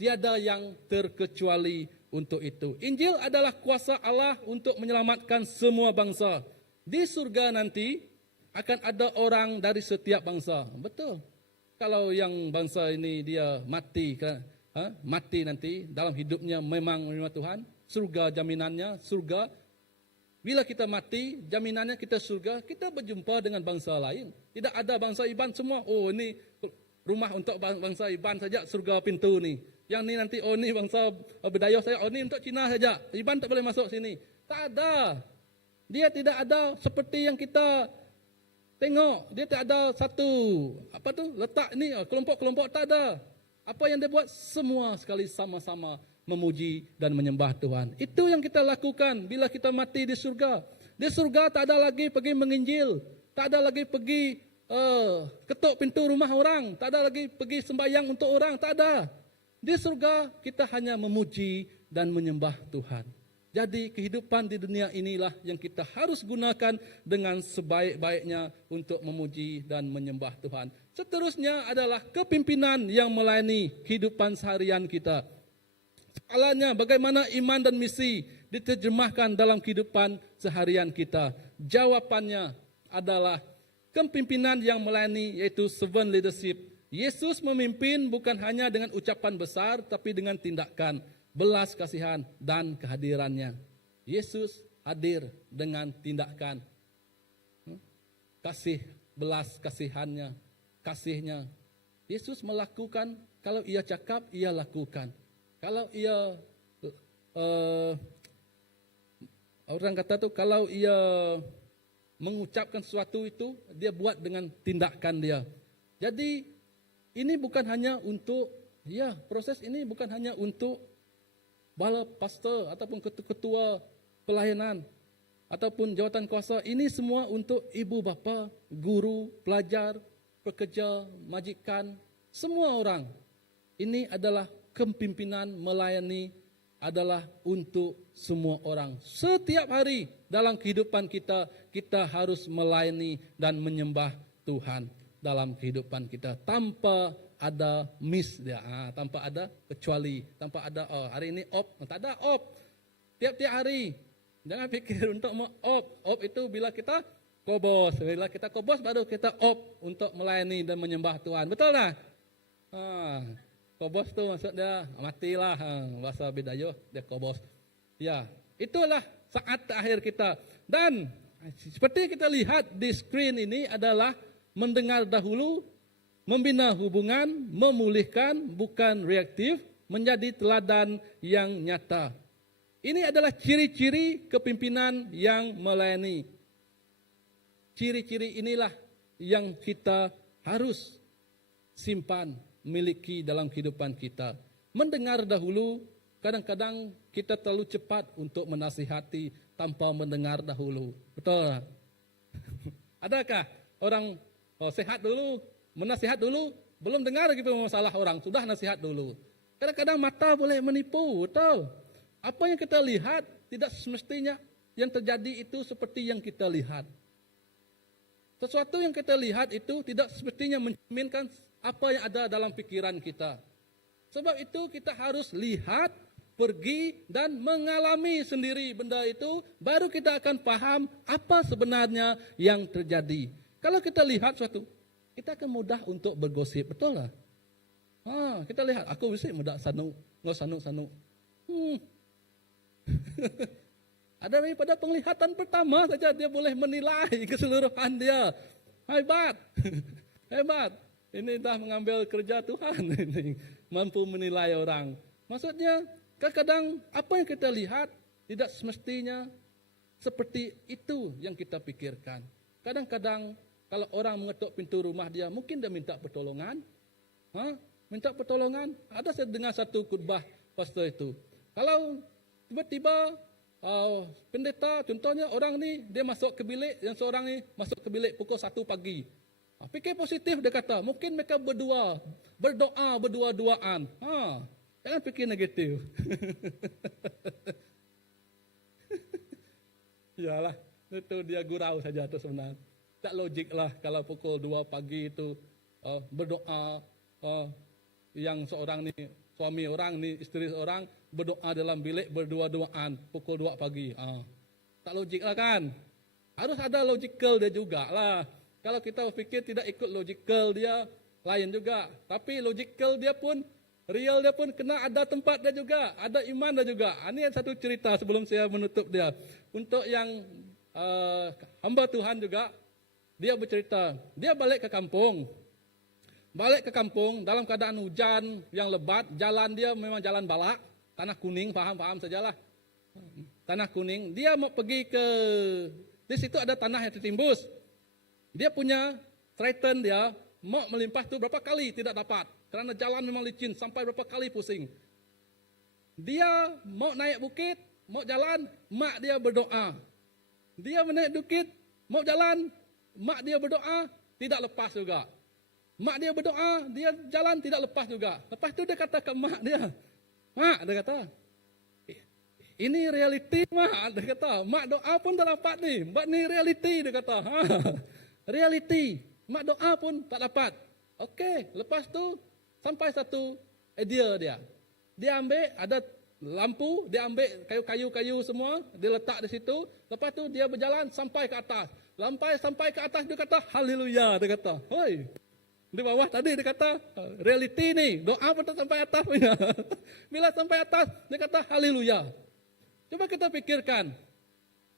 Tiada yang terkecuali untuk itu. Injil adalah kuasa Allah untuk menyelamatkan semua bangsa. Di surga nanti akan ada orang dari setiap bangsa. Betul. Kalau yang bangsa ini dia mati, mati nanti dalam hidupnya memang menerima Tuhan, surga jaminannya, surga. Bila kita mati, jaminannya kita surga, kita berjumpa dengan bangsa lain. Tidak ada bangsa Iban semua, ini rumah untuk bangsa Iban saja, surga pintu ni. Yang ni nanti, ni bangsa Bedaya saya, ni untuk Cina saja. Iban tak boleh masuk sini. Tak ada. Dia tidak ada seperti yang kita tengok. Dia tak ada satu, letak ni, kelompok-kelompok tak ada. Apa yang dia buat, semua sekali sama-sama memuji dan menyembah Tuhan. Itu yang kita lakukan bila kita mati di surga. Di surga tak ada lagi pergi menginjil. Tak ada lagi pergi ketuk pintu rumah orang. Tak ada lagi pergi sembahyang untuk orang. Tak ada. Di surga kita hanya memuji dan menyembah Tuhan. Jadi kehidupan di dunia inilah yang kita harus gunakan dengan sebaik-baiknya untuk memuji dan menyembah Tuhan. Seterusnya adalah kepimpinan yang melayani kehidupan seharian kita. Soalannya, bagaimana iman dan misi diterjemahkan dalam kehidupan seharian kita? Jawapannya adalah kepimpinan yang melayani, yaitu servant leadership. Yesus memimpin bukan hanya dengan ucapan besar, tapi dengan tindakan, belas kasihan dan kehadirannya. Yesus hadir dengan tindakan, kasih, belas kasihannya, kasihnya. Yesus melakukan, kalau ia cakap, ia lakukan. Kalau ia, orang kata tu, kalau ia mengucapkan sesuatu itu, dia buat dengan tindakan dia. Jadi, ini bukan hanya untuk, proses ini bukan hanya untuk bala pastor ataupun ketua pelayanan ataupun jawatan kuasa. Ini semua untuk ibu bapa, guru, pelajar, pekerja, majikan, semua orang. Ini adalah kepimpinan melayani adalah untuk semua orang. Setiap hari dalam kehidupan kita, kita harus melayani dan menyembah Tuhan dalam kehidupan kita tanpa ada miss dia, tanpa ada kecuali, tanpa ada hari ini off, tak ada off. Tiap-tiap hari. Jangan pikir untuk off itu bila kita kobos, baru kita off untuk melayani dan menyembah Tuhan. Betul tak? Kobos tu maksud dia matilah, bahasa Bedaya dia kobos. Ya, itulah saat terakhir kita. Dan seperti kita lihat di screen ini adalah mendengar dahulu, membina hubungan, memulihkan, bukan reaktif, menjadi teladan yang nyata. Ini adalah ciri-ciri kepimpinan yang melayani. Ciri-ciri inilah yang kita harus simpan, miliki dalam kehidupan kita. Mendengar dahulu, kadang-kadang kita terlalu cepat untuk menasihati tanpa mendengar dahulu. Betul tak? Adakah orang sehat dulu, menasihat dulu, belum dengar lagi masalah orang, sudah nasihat dulu. Kadang-kadang mata boleh menipu, betul. Apa yang kita lihat tidak semestinya yang terjadi itu seperti yang kita lihat. Sesuatu yang kita lihat itu tidak semestinya mencerminkan apa yang ada dalam pikiran kita. Sebab itu kita harus lihat, pergi dan mengalami sendiri benda itu, baru kita akan paham apa sebenarnya yang terjadi. Kalau kita lihat sesuatu, kita akan mudah untuk bergosip, betul lah. Kita lihat, aku bisa mudah sanu. Ada daripada penglihatan pertama saja dia boleh menilai keseluruhan dia. Hebat. Hebat. Ini dah mengambil kerja Tuhan. Ini mampu menilai orang. Maksudnya, kadang-kadang apa yang kita lihat tidak semestinya seperti itu yang kita pikirkan. Kadang-kadang kalau orang mengetuk pintu rumah dia, mungkin dia minta pertolongan. Minta pertolongan. Ada saya dengar satu khutbah pastor itu. Kalau tiba-tiba pendeta, contohnya orang ni dia masuk ke bilik, yang seorang ni masuk ke bilik pukul 1 pagi. Fikir positif dia kata, mungkin mereka berdoa berdua-duaan. Jangan fikir negatif. Yalah, itu dia gurau saja tu sebenarnya. Tak logik lah kalau pukul 2 pagi itu berdoa, yang seorang ni, suami orang ni, isteri seorang berdoa dalam bilik berdua-duaan pukul 2 pagi. Tak logik lah kan? Harus ada logical dia juga lah. Kalau kita fikir tidak ikut logical dia, lain juga. Tapi logical dia pun, real dia pun kena ada tempat dia juga. Ada iman dia juga. Ini satu cerita sebelum saya menutup dia. Untuk yang hamba Tuhan juga, dia bercerita. Dia balik ke kampung. Balik ke kampung dalam keadaan hujan yang lebat. Jalan dia memang jalan balak. Tanah kuning, faham sajalah. Tanah kuning. Dia mau pergi ke, di situ ada tanah yang tertimbus. Dia punya Triton dia mau melimpah tu berapa kali tidak dapat. Kerana jalan memang licin sampai berapa kali pusing. Dia mau naik bukit, mau jalan, mak dia berdoa. Dia menaik bukit, mau jalan, mak dia berdoa, tidak lepas juga. Mak dia berdoa, dia jalan tidak lepas juga. Lepas tu dia kata ke mak dia, mak dia kata, ini realiti mak, dia kata, mak doa pun tak dapat ni, mak ni realiti dia kata. Realiti, mak doa pun tak dapat. Okey, lepas tu sampai satu idea dia. Dia ambil ada lampu, dia ambil kayu-kayu semua, dia letak di situ. Lepas tu dia berjalan sampai ke atas. Sampai ke atas dia kata haleluya, dia kata. Hoi. Di bawah tadi dia kata realiti ni, doa pun tak sampai atas. Bila sampai atas dia kata haleluya. Coba kita pikirkan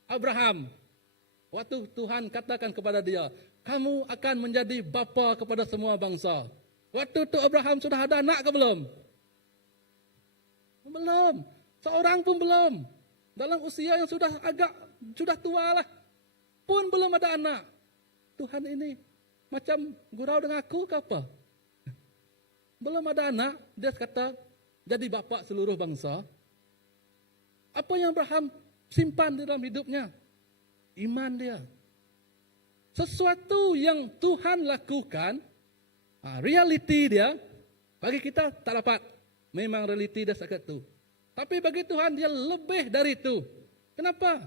Abraham. Waktu Tuhan katakan kepada dia, kamu akan menjadi bapa kepada semua bangsa. Waktu itu Abraham sudah ada anak ke belum? Belum. Seorang pun belum. Dalam usia yang sudah tua lah. Pun belum ada anak. Tuhan ini macam gurau dengan aku ke apa? Belum ada anak, dia kata jadi bapa seluruh bangsa. Apa yang Abraham simpan di dalam hidupnya? Iman dia. Sesuatu yang Tuhan lakukan, realiti dia, bagi kita tak dapat. Memang realiti dia sangat itu. Tapi bagi Tuhan dia lebih dari itu. Kenapa?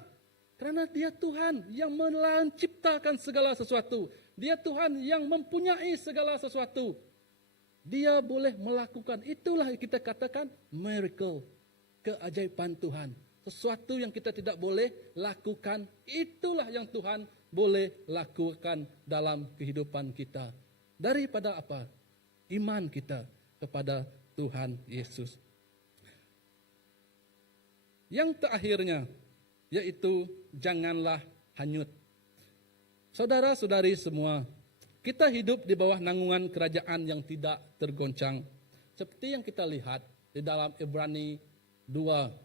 Kerana dia Tuhan yang menciptakan segala sesuatu. Dia Tuhan yang mempunyai segala sesuatu. Dia boleh melakukan. Itulah yang kita katakan miracle. Keajaiban Tuhan. Sesuatu yang kita tidak boleh lakukan, itulah yang Tuhan boleh lakukan dalam kehidupan kita. Daripada apa? Iman kita kepada Tuhan Yesus. Yang terakhirnya, yaitu janganlah hanyut. Saudara-saudari semua, kita hidup di bawah naungan kerajaan yang tidak tergoncang. Seperti yang kita lihat di dalam Ibrani 2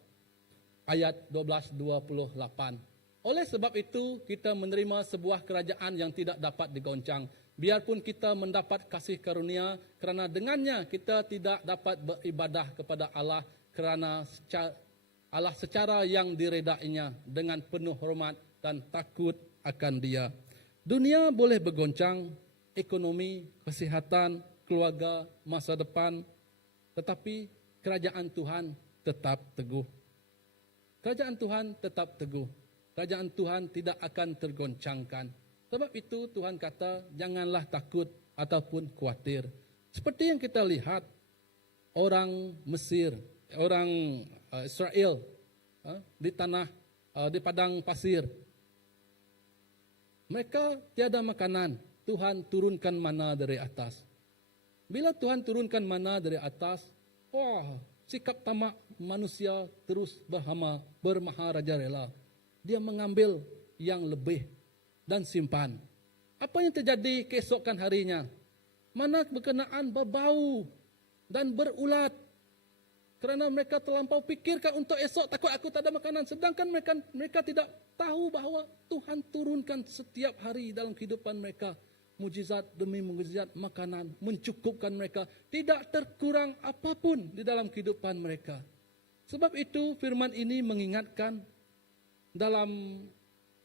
ayat 12-28. Oleh sebab itu, kita menerima sebuah kerajaan yang tidak dapat digoncang. Biarpun kita mendapat kasih karunia, kerana dengannya kita tidak dapat beribadah kepada Allah, kerana Allah secara yang diredainya dengan penuh hormat dan takut akan Dia. Dunia boleh bergoncang, ekonomi, kesihatan, keluarga, masa depan, tetapi kerajaan Tuhan tetap teguh. Kerajaan Tuhan tetap teguh. Kerajaan Tuhan tidak akan tergoncangkan. Sebab itu Tuhan kata, janganlah takut ataupun khawatir. Seperti yang kita lihat, orang Mesir, orang Israel di tanah, di padang pasir. Mereka tiada makanan. Tuhan turunkan mana dari atas. Bila Tuhan turunkan mana dari atas, sikap tamak manusia terus bermaharajalela. Dia mengambil yang lebih dan simpan. Apa yang terjadi keesokan harinya? Mana berkenaan berbau dan berulat. Kerana mereka terlampau pikirkan untuk esok, takut aku tak ada makanan. Sedangkan mereka tidak tahu bahawa Tuhan turunkan setiap hari dalam kehidupan mereka mujizat demi mujizat makanan, mencukupkan mereka. Tidak terkurang apapun di dalam kehidupan mereka. Sebab itu firman ini mengingatkan dalam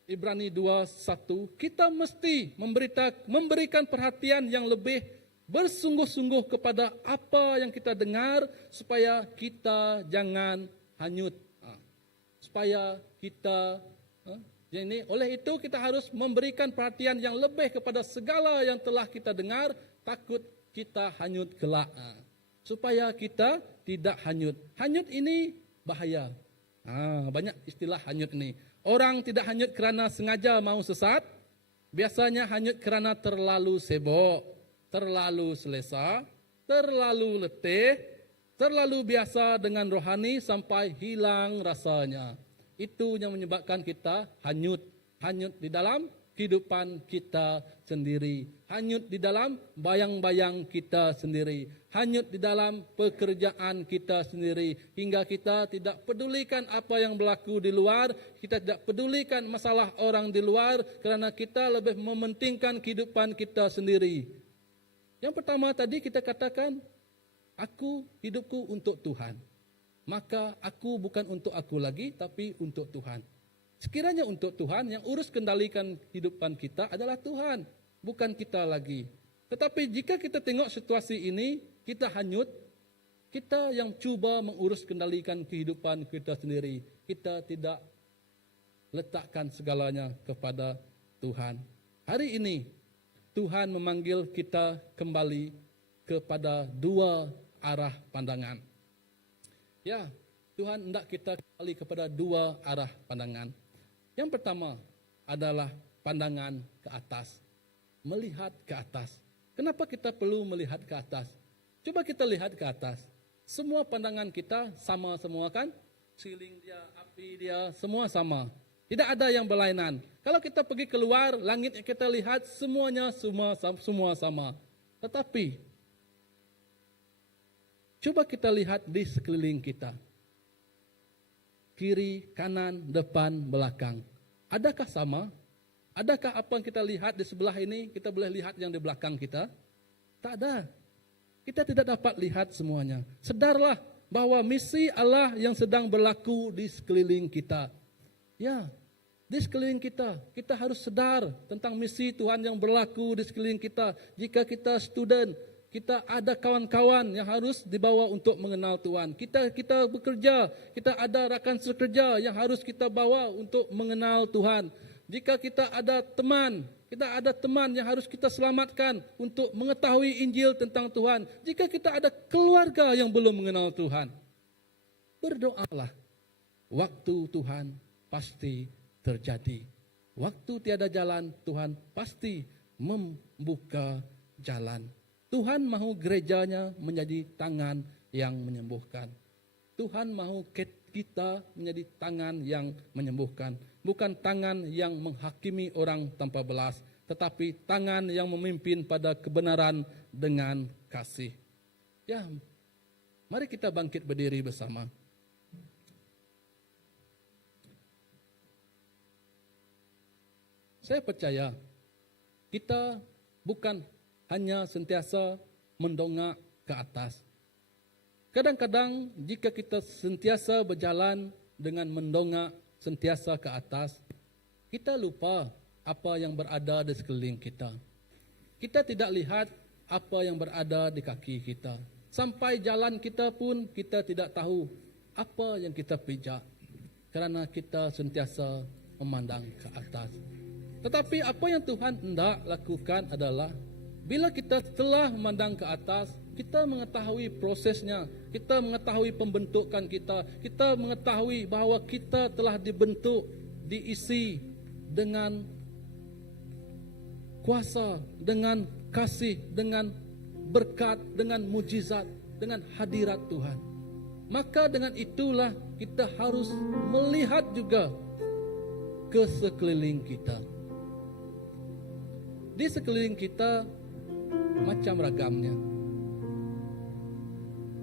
Ibrani 2:1, kita mesti memberikan perhatian yang lebih bersungguh-sungguh kepada apa yang kita dengar supaya kita jangan hanyut. Supaya kita oleh itu kita harus memberikan perhatian yang lebih kepada segala yang telah kita dengar, takut kita hanyut kelak. Supaya kita tidak hanyut. Hanyut ini bahaya. Banyak istilah hanyut ini. Orang tidak hanyut kerana sengaja mau sesat. Biasanya hanyut kerana terlalu sibuk, terlalu selesa, terlalu letih, terlalu biasa dengan rohani sampai hilang rasanya. Itu yang menyebabkan kita hanyut. Hanyut di dalam kehidupan kita sendiri. Hanyut di dalam bayang-bayang kita sendiri. Hanyut di dalam pekerjaan kita sendiri. Hingga kita tidak pedulikan apa yang berlaku di luar. Kita tidak pedulikan masalah orang di luar. Kerana kita lebih mementingkan kehidupan kita sendiri. Yang pertama tadi kita katakan, hidupku untuk Tuhan. Maka aku bukan untuk aku lagi, tapi untuk Tuhan. Sekiranya untuk Tuhan, yang urus kendalikan kehidupan kita adalah Tuhan, bukan kita lagi. Tetapi jika kita tengok situasi ini, kita hanyut, kita yang cuba mengurus kendalikan kehidupan kita sendiri. Kita tidak letakkan segalanya kepada Tuhan. Hari ini, Tuhan memanggil kita kembali kepada dua arah pandangan. Ya, Tuhan hendak kita kembali kepada dua arah pandangan. Yang pertama adalah pandangan ke atas. Melihat ke atas. Kenapa kita perlu melihat ke atas? Coba kita lihat ke atas. Semua pandangan kita sama semua kan? Siling dia, api dia, semua sama. Tidak ada yang berlainan. Kalau kita pergi keluar, langit yang kita lihat semuanya semua sama. Tetapi coba kita lihat di sekeliling kita. Kiri, kanan, depan, belakang. Adakah sama? Adakah apa yang kita lihat di sebelah ini, kita boleh lihat yang di belakang kita? Tak ada. Kita tidak dapat lihat semuanya. Sedarlah bahwa misi Allah yang sedang berlaku di sekeliling kita. Ya, di sekeliling kita harus sedar tentang misi Tuhan yang berlaku di sekeliling kita. Jika kita student, kita ada kawan-kawan yang harus dibawa untuk mengenal Tuhan. Kita bekerja, kita ada rakan sekerja yang harus kita bawa untuk mengenal Tuhan. Jika kita ada teman yang harus kita selamatkan untuk mengetahui Injil tentang Tuhan. Jika kita ada keluarga yang belum mengenal Tuhan, berdoalah. Waktu Tuhan pasti terjadi. Waktu tiada jalan, Tuhan pasti membuka jalan. Tuhan mahu gerejanya menjadi tangan yang menyembuhkan. Tuhan mahu kita menjadi tangan yang menyembuhkan. Bukan tangan yang menghakimi orang tanpa belas, tetapi tangan yang memimpin pada kebenaran dengan kasih. Ya, mari kita bangkit berdiri bersama. Saya percaya kita bukan hanya sentiasa mendongak ke atas. Kadang-kadang jika kita sentiasa berjalan dengan mendongak sentiasa ke atas, kita lupa apa yang berada di sekeliling kita. Kita tidak lihat apa yang berada di kaki kita. Sampai jalan kita pun kita tidak tahu apa yang kita pijak. Kerana kita sentiasa memandang ke atas. Tetapi apa yang Tuhan hendak lakukan adalah bila kita telah memandang ke atas, kita mengetahui prosesnya, kita mengetahui pembentukan kita, kita mengetahui bahawa kita telah dibentuk, diisi dengan kuasa, dengan kasih, dengan berkat, dengan mujizat, dengan hadirat Tuhan. maka dengan itulah kita harus melihat juga ke sekeliling kita. Di sekeliling kita macam ragamnya.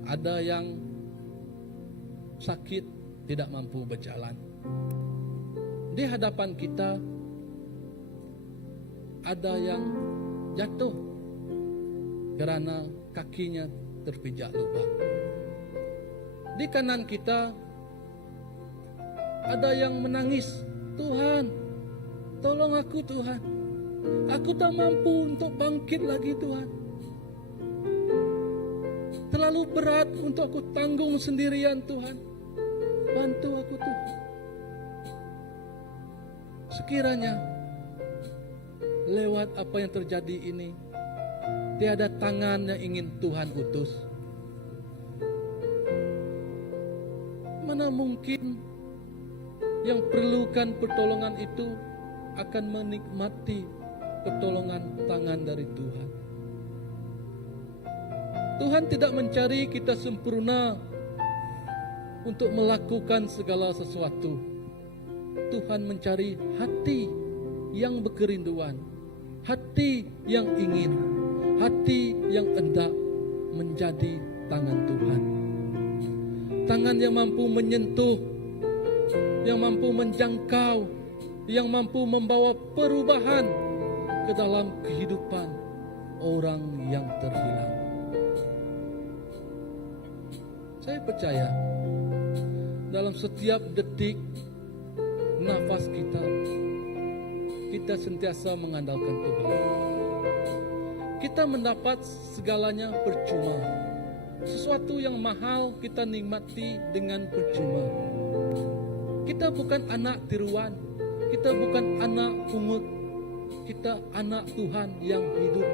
Ada yang sakit, tidak mampu berjalan. Di hadapan kita ada yang jatuh karena kakinya terpijak lubang. Di kanan kita ada yang menangis, Tuhan, tolong aku Tuhan. Aku tak mampu untuk bangkit lagi Tuhan. Terlalu berat untuk aku tanggung sendirian Tuhan. Bantu aku Tuhan. Sekiranya lewat apa yang terjadi ini, tiada tangan yang ingin Tuhan utus. Mana mungkin yang perlukan pertolongan itu akan menikmati pertolongan tangan dari Tuhan. Tuhan tidak mencari kita sempurna untuk melakukan segala sesuatu. Tuhan mencari hati yang berkerinduan, hati yang ingin, hati yang hendak menjadi tangan Tuhan. Tangan yang mampu menyentuh, yang mampu menjangkau, yang mampu membawa perubahan ke dalam kehidupan orang yang terhilang. Saya percaya dalam setiap detik nafas kita sentiasa mengandalkan Tuhan. Kita mendapat segalanya percuma. Sesuatu yang mahal kita nikmati dengan percuma. Kita bukan anak tiruan, kita bukan anak pungut. Kita anak Tuhan yang hidup.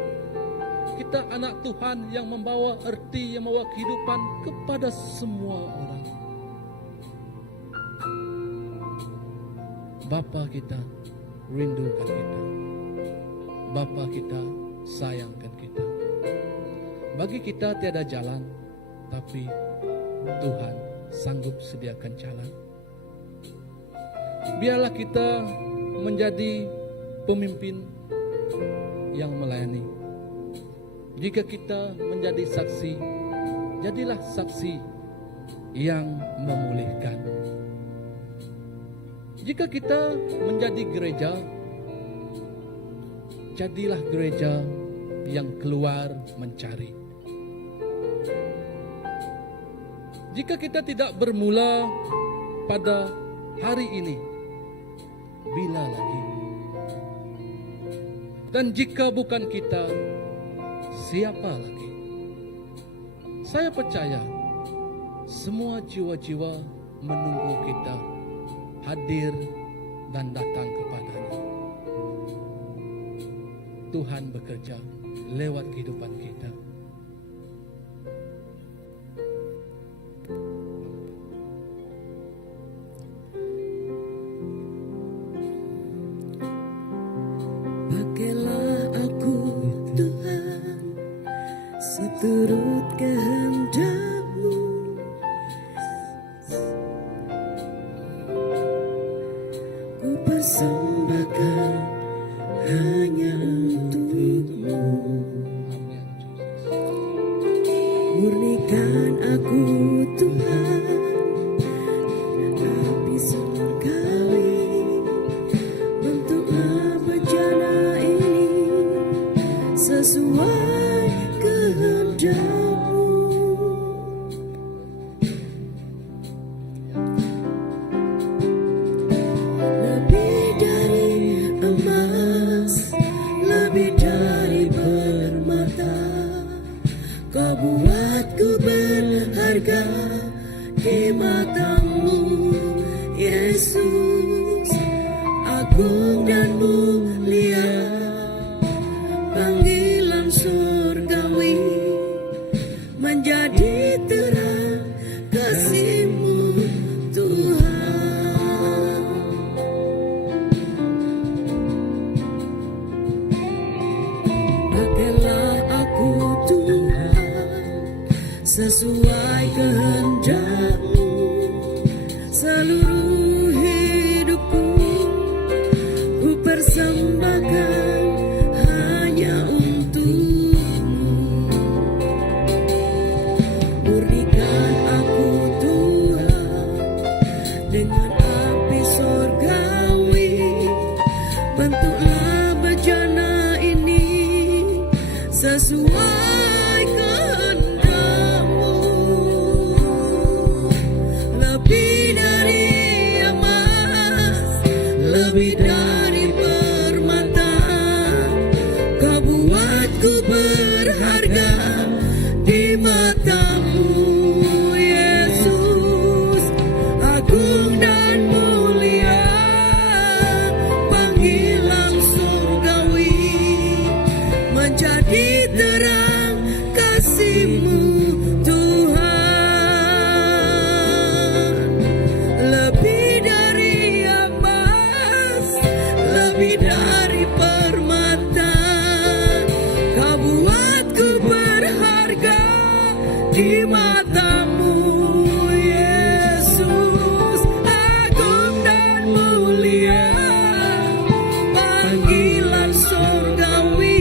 Kita anak Tuhan yang membawa arti, yang membawa kehidupan kepada semua orang. Bapa kita rindukan kita. Bapa kita sayangkan kita. Bagi kita tiada jalan, tapi Tuhan sanggup sediakan jalan. Biarlah kita menjadi pemimpin yang melayani. Jika kita menjadi saksi, jadilah saksi yang memulihkan. Jika kita menjadi gereja, jadilah gereja yang keluar mencari. Jika kita tidak bermula pada hari ini, bila lagi? Dan jika bukan kita, siapa lagi? Saya percaya semua jiwa-jiwa menunggu kita hadir dan datang kepadanya. Tuhan bekerja lewat kehidupan kita. Pakailah aku Tuhan seturut kehendak-Mu. Ku persembahkan hanya untuk-Mu. Murnikan aku Tuhan, api sekali. Bentuklah bejana ini sesuai kehendak-Mu. Lebih dari emas, lebih dari permata, Kau buatku berharga di mata-Mu, Yesus. Agung dan mulia panggilan surgawi, menjadi terang kasih-Mu Tuhan. Pakailah aku Tuhan sesuai kehendak persembahkan hanya untukmu. Murnikan aku Tuhan dengan api sorgawi, bentuklah bejana ini sesuai kehendak-Mu. Lebih dari emas, lebih dari permata, Kau buatku berharga di mata-Mu. Yesus, agung dan mulia, panggilan surgawi, menjadi terang kasih-Mu Tuhan. Lebih dari emas, lebih dari permata, Kau buatku berharga di mata-Mu. Yesus, agung dan mulia, panggilan surgawi,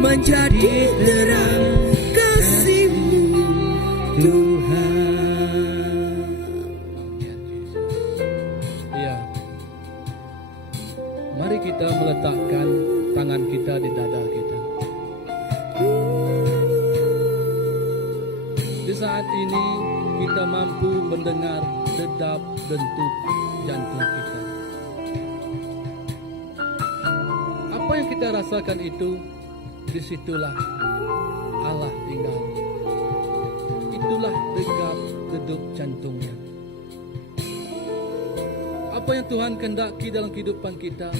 menjadi terang kasih-Mu Tuhan. Ya, mari kita meletakkan tangan kita di dada kita. Di saat ini kita mampu mendengar detak detuk jantung kita. Apa yang kita rasakan itu, disitulah Allah tinggal. Itulah detak detuk jantungnya. Apa yang Tuhan kehendaki dalam kehidupan kita,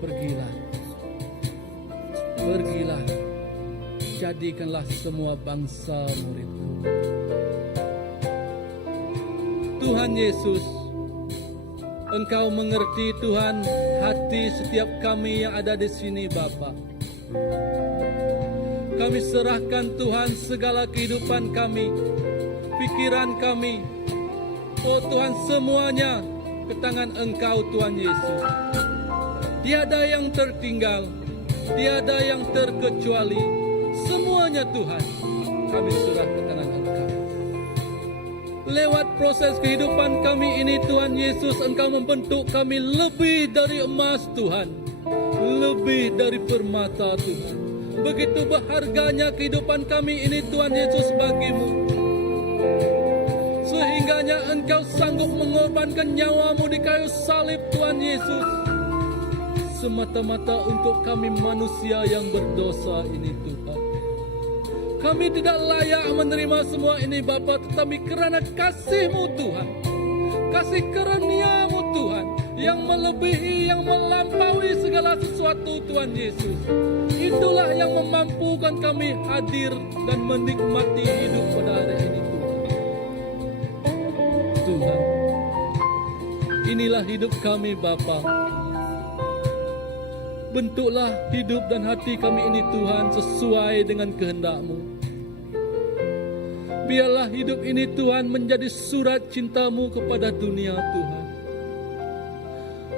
pergilah. Pergilah, jadikanlah semua bangsa muridku. Tuhan Yesus, Engkau mengerti Tuhan hati setiap kami yang ada di sini Bapa. Kami serahkan Tuhan segala kehidupan kami, pikiran kami, oh Tuhan, semuanya ke tangan Engkau Tuhan Yesus. Tiada yang tertinggal, tiada yang terkecuali, semuanya Tuhan kami serah ke tangan Engkau. Lewat proses kehidupan kami ini Tuhan Yesus, Engkau membentuk kami lebih dari emas Tuhan, lebih dari permata Tuhan. Begitu berharganya kehidupan kami ini Tuhan Yesus bagi-Mu, sehingganya Engkau sanggup mengorbankan nyawa-Mu di kayu salib Tuhan Yesus, semata-mata untuk kami manusia yang berdosa ini Tuhan. Kami tidak layak menerima semua ini Bapa, tetapi kerana kasih-Mu Tuhan, kasih karunia-Mu Tuhan, yang melebihi, yang melampaui segala sesuatu Tuhan Yesus, itulah yang memampukan kami hadir dan menikmati hidup pada hari ini Tuhan. Tuhan, inilah hidup kami Bapa. Bentuklah hidup dan hati kami ini Tuhan sesuai dengan kehendak-Mu. Biarlah hidup ini Tuhan menjadi surat cinta-Mu kepada dunia Tuhan.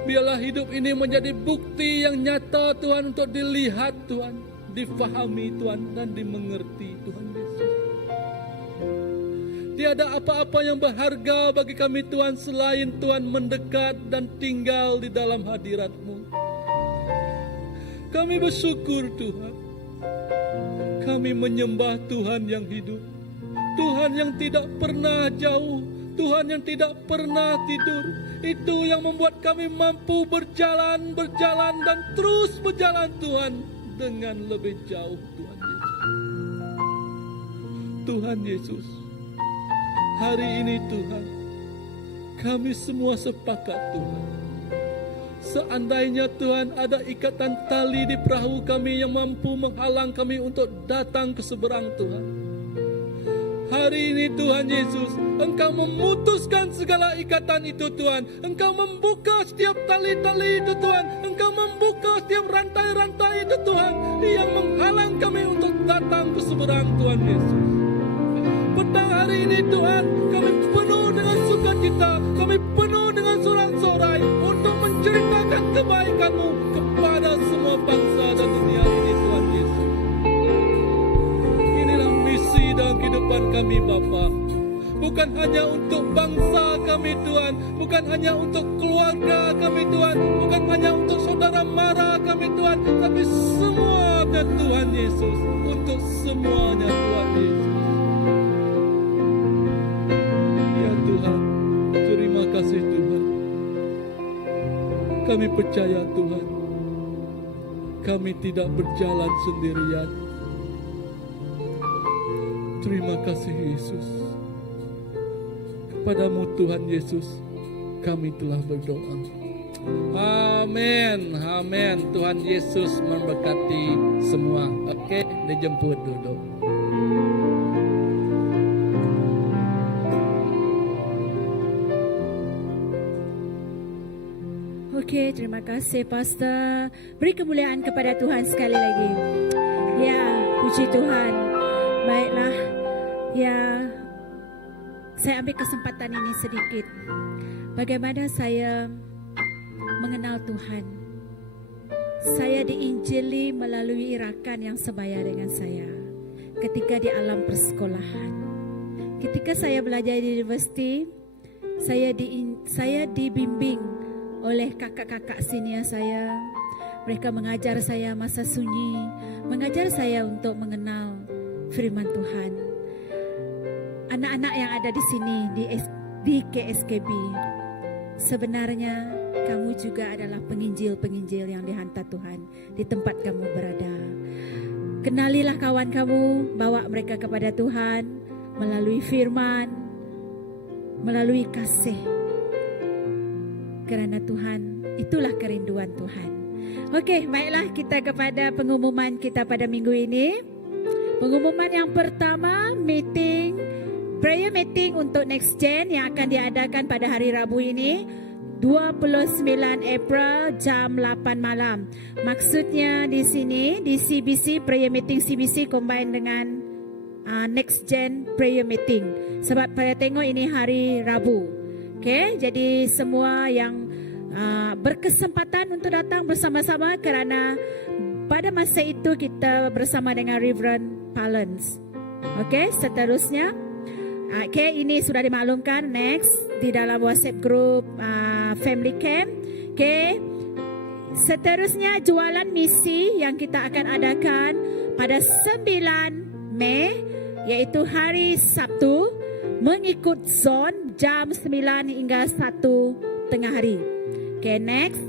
Biarlah hidup ini menjadi bukti yang nyata Tuhan untuk dilihat Tuhan, difahami Tuhan, dan dimengerti Tuhan Yesus. Tiada apa-apa yang berharga bagi kami Tuhan selain Tuhan mendekat dan tinggal di dalam hadirat-Mu. Kami bersyukur Tuhan. Kami menyembah Tuhan yang hidup, Tuhan yang tidak pernah jauh, Tuhan yang tidak pernah tidur. Itu yang membuat kami mampu berjalan dan terus berjalan Tuhan, dengan lebih jauh Tuhan Yesus. Tuhan Yesus, hari ini Tuhan, kami semua sepakat Tuhan, seandainya Tuhan ada ikatan tali di perahu kami yang mampu menghalang kami untuk datang ke seberang Tuhan, hari ini Tuhan Yesus, Engkau memutuskan segala ikatan itu Tuhan. Engkau membuka setiap tali-tali itu Tuhan. Engkau membuka setiap rantai-rantai itu Tuhan, yang menghalang kami untuk datang ke seberang Tuhan Yesus. Petang hari ini Tuhan, kami penuh dengan sukacita, kami penuh dengan sorak-sorai untuk kebaikan-Mu kepada semua bangsa dan dunia ini, Tuhan Yesus. Inilah misi dalam kehidupan kami, Bapa. Bukan hanya untuk bangsa kami, Tuhan. Bukan hanya untuk keluarga kami, Tuhan. Bukan hanya untuk saudara mara kami, Tuhan. Tapi semuanya, Tuhan Yesus. Untuk semuanya, Tuhan Yesus. Ya Tuhan, terima kasih Tuhan. Kami percaya Tuhan, kami tidak berjalan sendirian. Terima kasih Yesus. Kepadamu Tuhan Yesus, kami telah berdoa. Amin, amin. Tuhan Yesus memberkati semua. Oke, dijemput dulu. Oke, terima kasih Pastor. Beri kemuliaan kepada Tuhan sekali lagi. Ya, puji Tuhan. Baiklah. Ya, saya ambil kesempatan ini sedikit. Bagaimana saya mengenal Tuhan. Saya diinjili melalui rakan yang sebaya dengan saya ketika di alam persekolahan. Ketika saya belajar di universiti, saya dibimbing oleh kakak-kakak senior saya. Mereka mengajar saya masa sunyi, mengajar saya untuk mengenal firman Tuhan. Anak-anak yang ada di sini di KSKB, sebenarnya kamu juga adalah penginjil-penginjil yang dihantar Tuhan di tempat kamu berada. Kenalilah kawan kamu, bawa mereka kepada Tuhan melalui firman, melalui kasih. Kerana Tuhan, itulah kerinduan Tuhan. Okey, baiklah kita kepada pengumuman kita pada minggu ini. Pengumuman yang pertama, prayer meeting untuk Next Gen yang akan diadakan pada hari Rabu ini, 29 April jam 8 malam. Maksudnya di sini, di CBC, prayer meeting CBC combine dengan Next Gen prayer meeting. Sebab saya tengok ini hari Rabu. Okay, jadi semua yang berkesempatan untuk datang bersama-sama kerana pada masa itu kita bersama dengan Reverend Palens. Okay, seterusnya. Okay, ini sudah dimaklumkan. Next, di dalam WhatsApp group Family Camp. Okay, seterusnya jualan misi yang kita akan adakan pada 9 Mei, iaitu hari Sabtu, mengikut zon jam 9 hingga 1 tengah hari. Okay, next.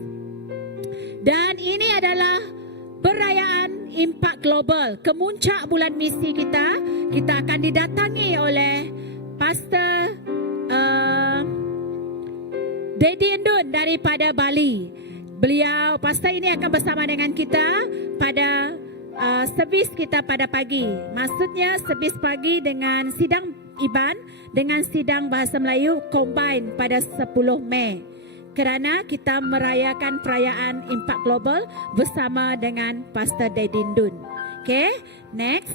Dan ini adalah perayaan Impact Global. Kemuncak bulan misi kita akan didatangi oleh Pastor Daddy Endun daripada Bali. Beliau, pastor ini akan bersama dengan kita pada servis kita pada pagi. Maksudnya servis pagi dengan sidang Iban dengan sidang bahasa Melayu combine pada 10 Mei. Kerana kita merayakan perayaan Impact Global bersama dengan Pastor Daddy Endun. Okay, next.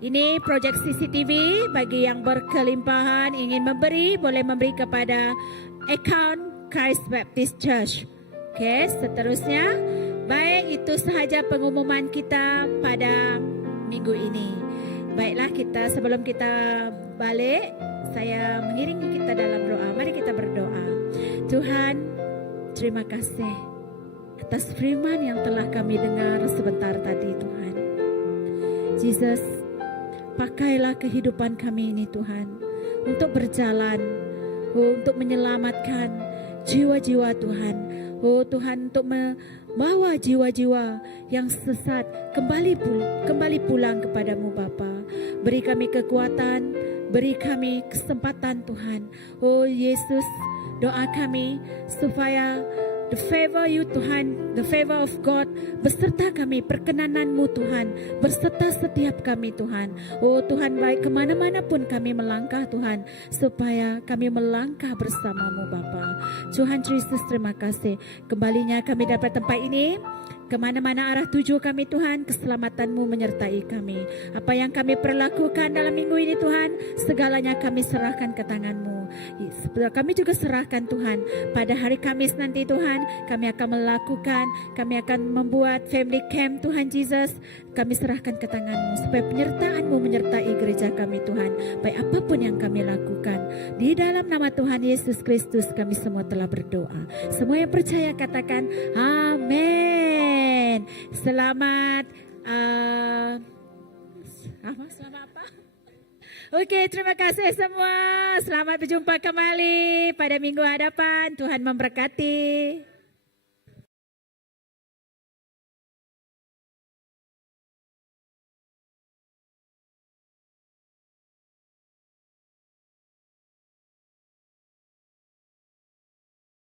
Ini projek CCTV bagi yang berkelimpahan ingin memberi, boleh memberi kepada akaun Christ Baptist Church. Okay, seterusnya. Baik, itu sahaja pengumuman kita pada minggu ini. Baiklah, sebelum kita balik, saya mengiringi kita dalam doa. Mari kita berdoa. Tuhan, terima kasih atas firman yang telah kami dengar sebentar tadi, Tuhan. Jesus, pakailah kehidupan kami ini, Tuhan, untuk berjalan, untuk menyelamatkan jiwa-jiwa, Tuhan. Oh Tuhan, untuk membawa jiwa-jiwa yang sesat kembali pulang kepadamu, Bapa. Beri kami kekuatan, beri kami kesempatan, Tuhan. Oh Yesus, doa kami supaya the favor you, Tuhan, the favor of God beserta kami, perkenananmu, Tuhan, berserta setiap kami, Tuhan. Oh Tuhan, baik kemana-mana pun kami melangkah, Tuhan, supaya kami melangkah bersamamu, Bapa. Tuhan Yesus, terima kasih. Kembalinya kami dapat tempat ini, kemana-mana arah tuju kami, Tuhan, keselamatanmu menyertai kami. Apa yang kami perlakukan dalam minggu ini, Tuhan, segalanya kami serahkan ke tanganmu. Kami juga serahkan Tuhan, pada hari Kamis nanti Tuhan, kami akan membuat family camp Tuhan Yesus. Kami serahkan ke tangan-Mu, supaya penyertaan-Mu menyertai gereja kami Tuhan, baik apapun yang kami lakukan. Di dalam nama Tuhan Yesus Kristus kami semua telah berdoa. Semua yang percaya katakan amin. Selamat Selamat apa? Oke, terima kasih semua. Selamat berjumpa kembali pada minggu hadapan. Tuhan memberkati.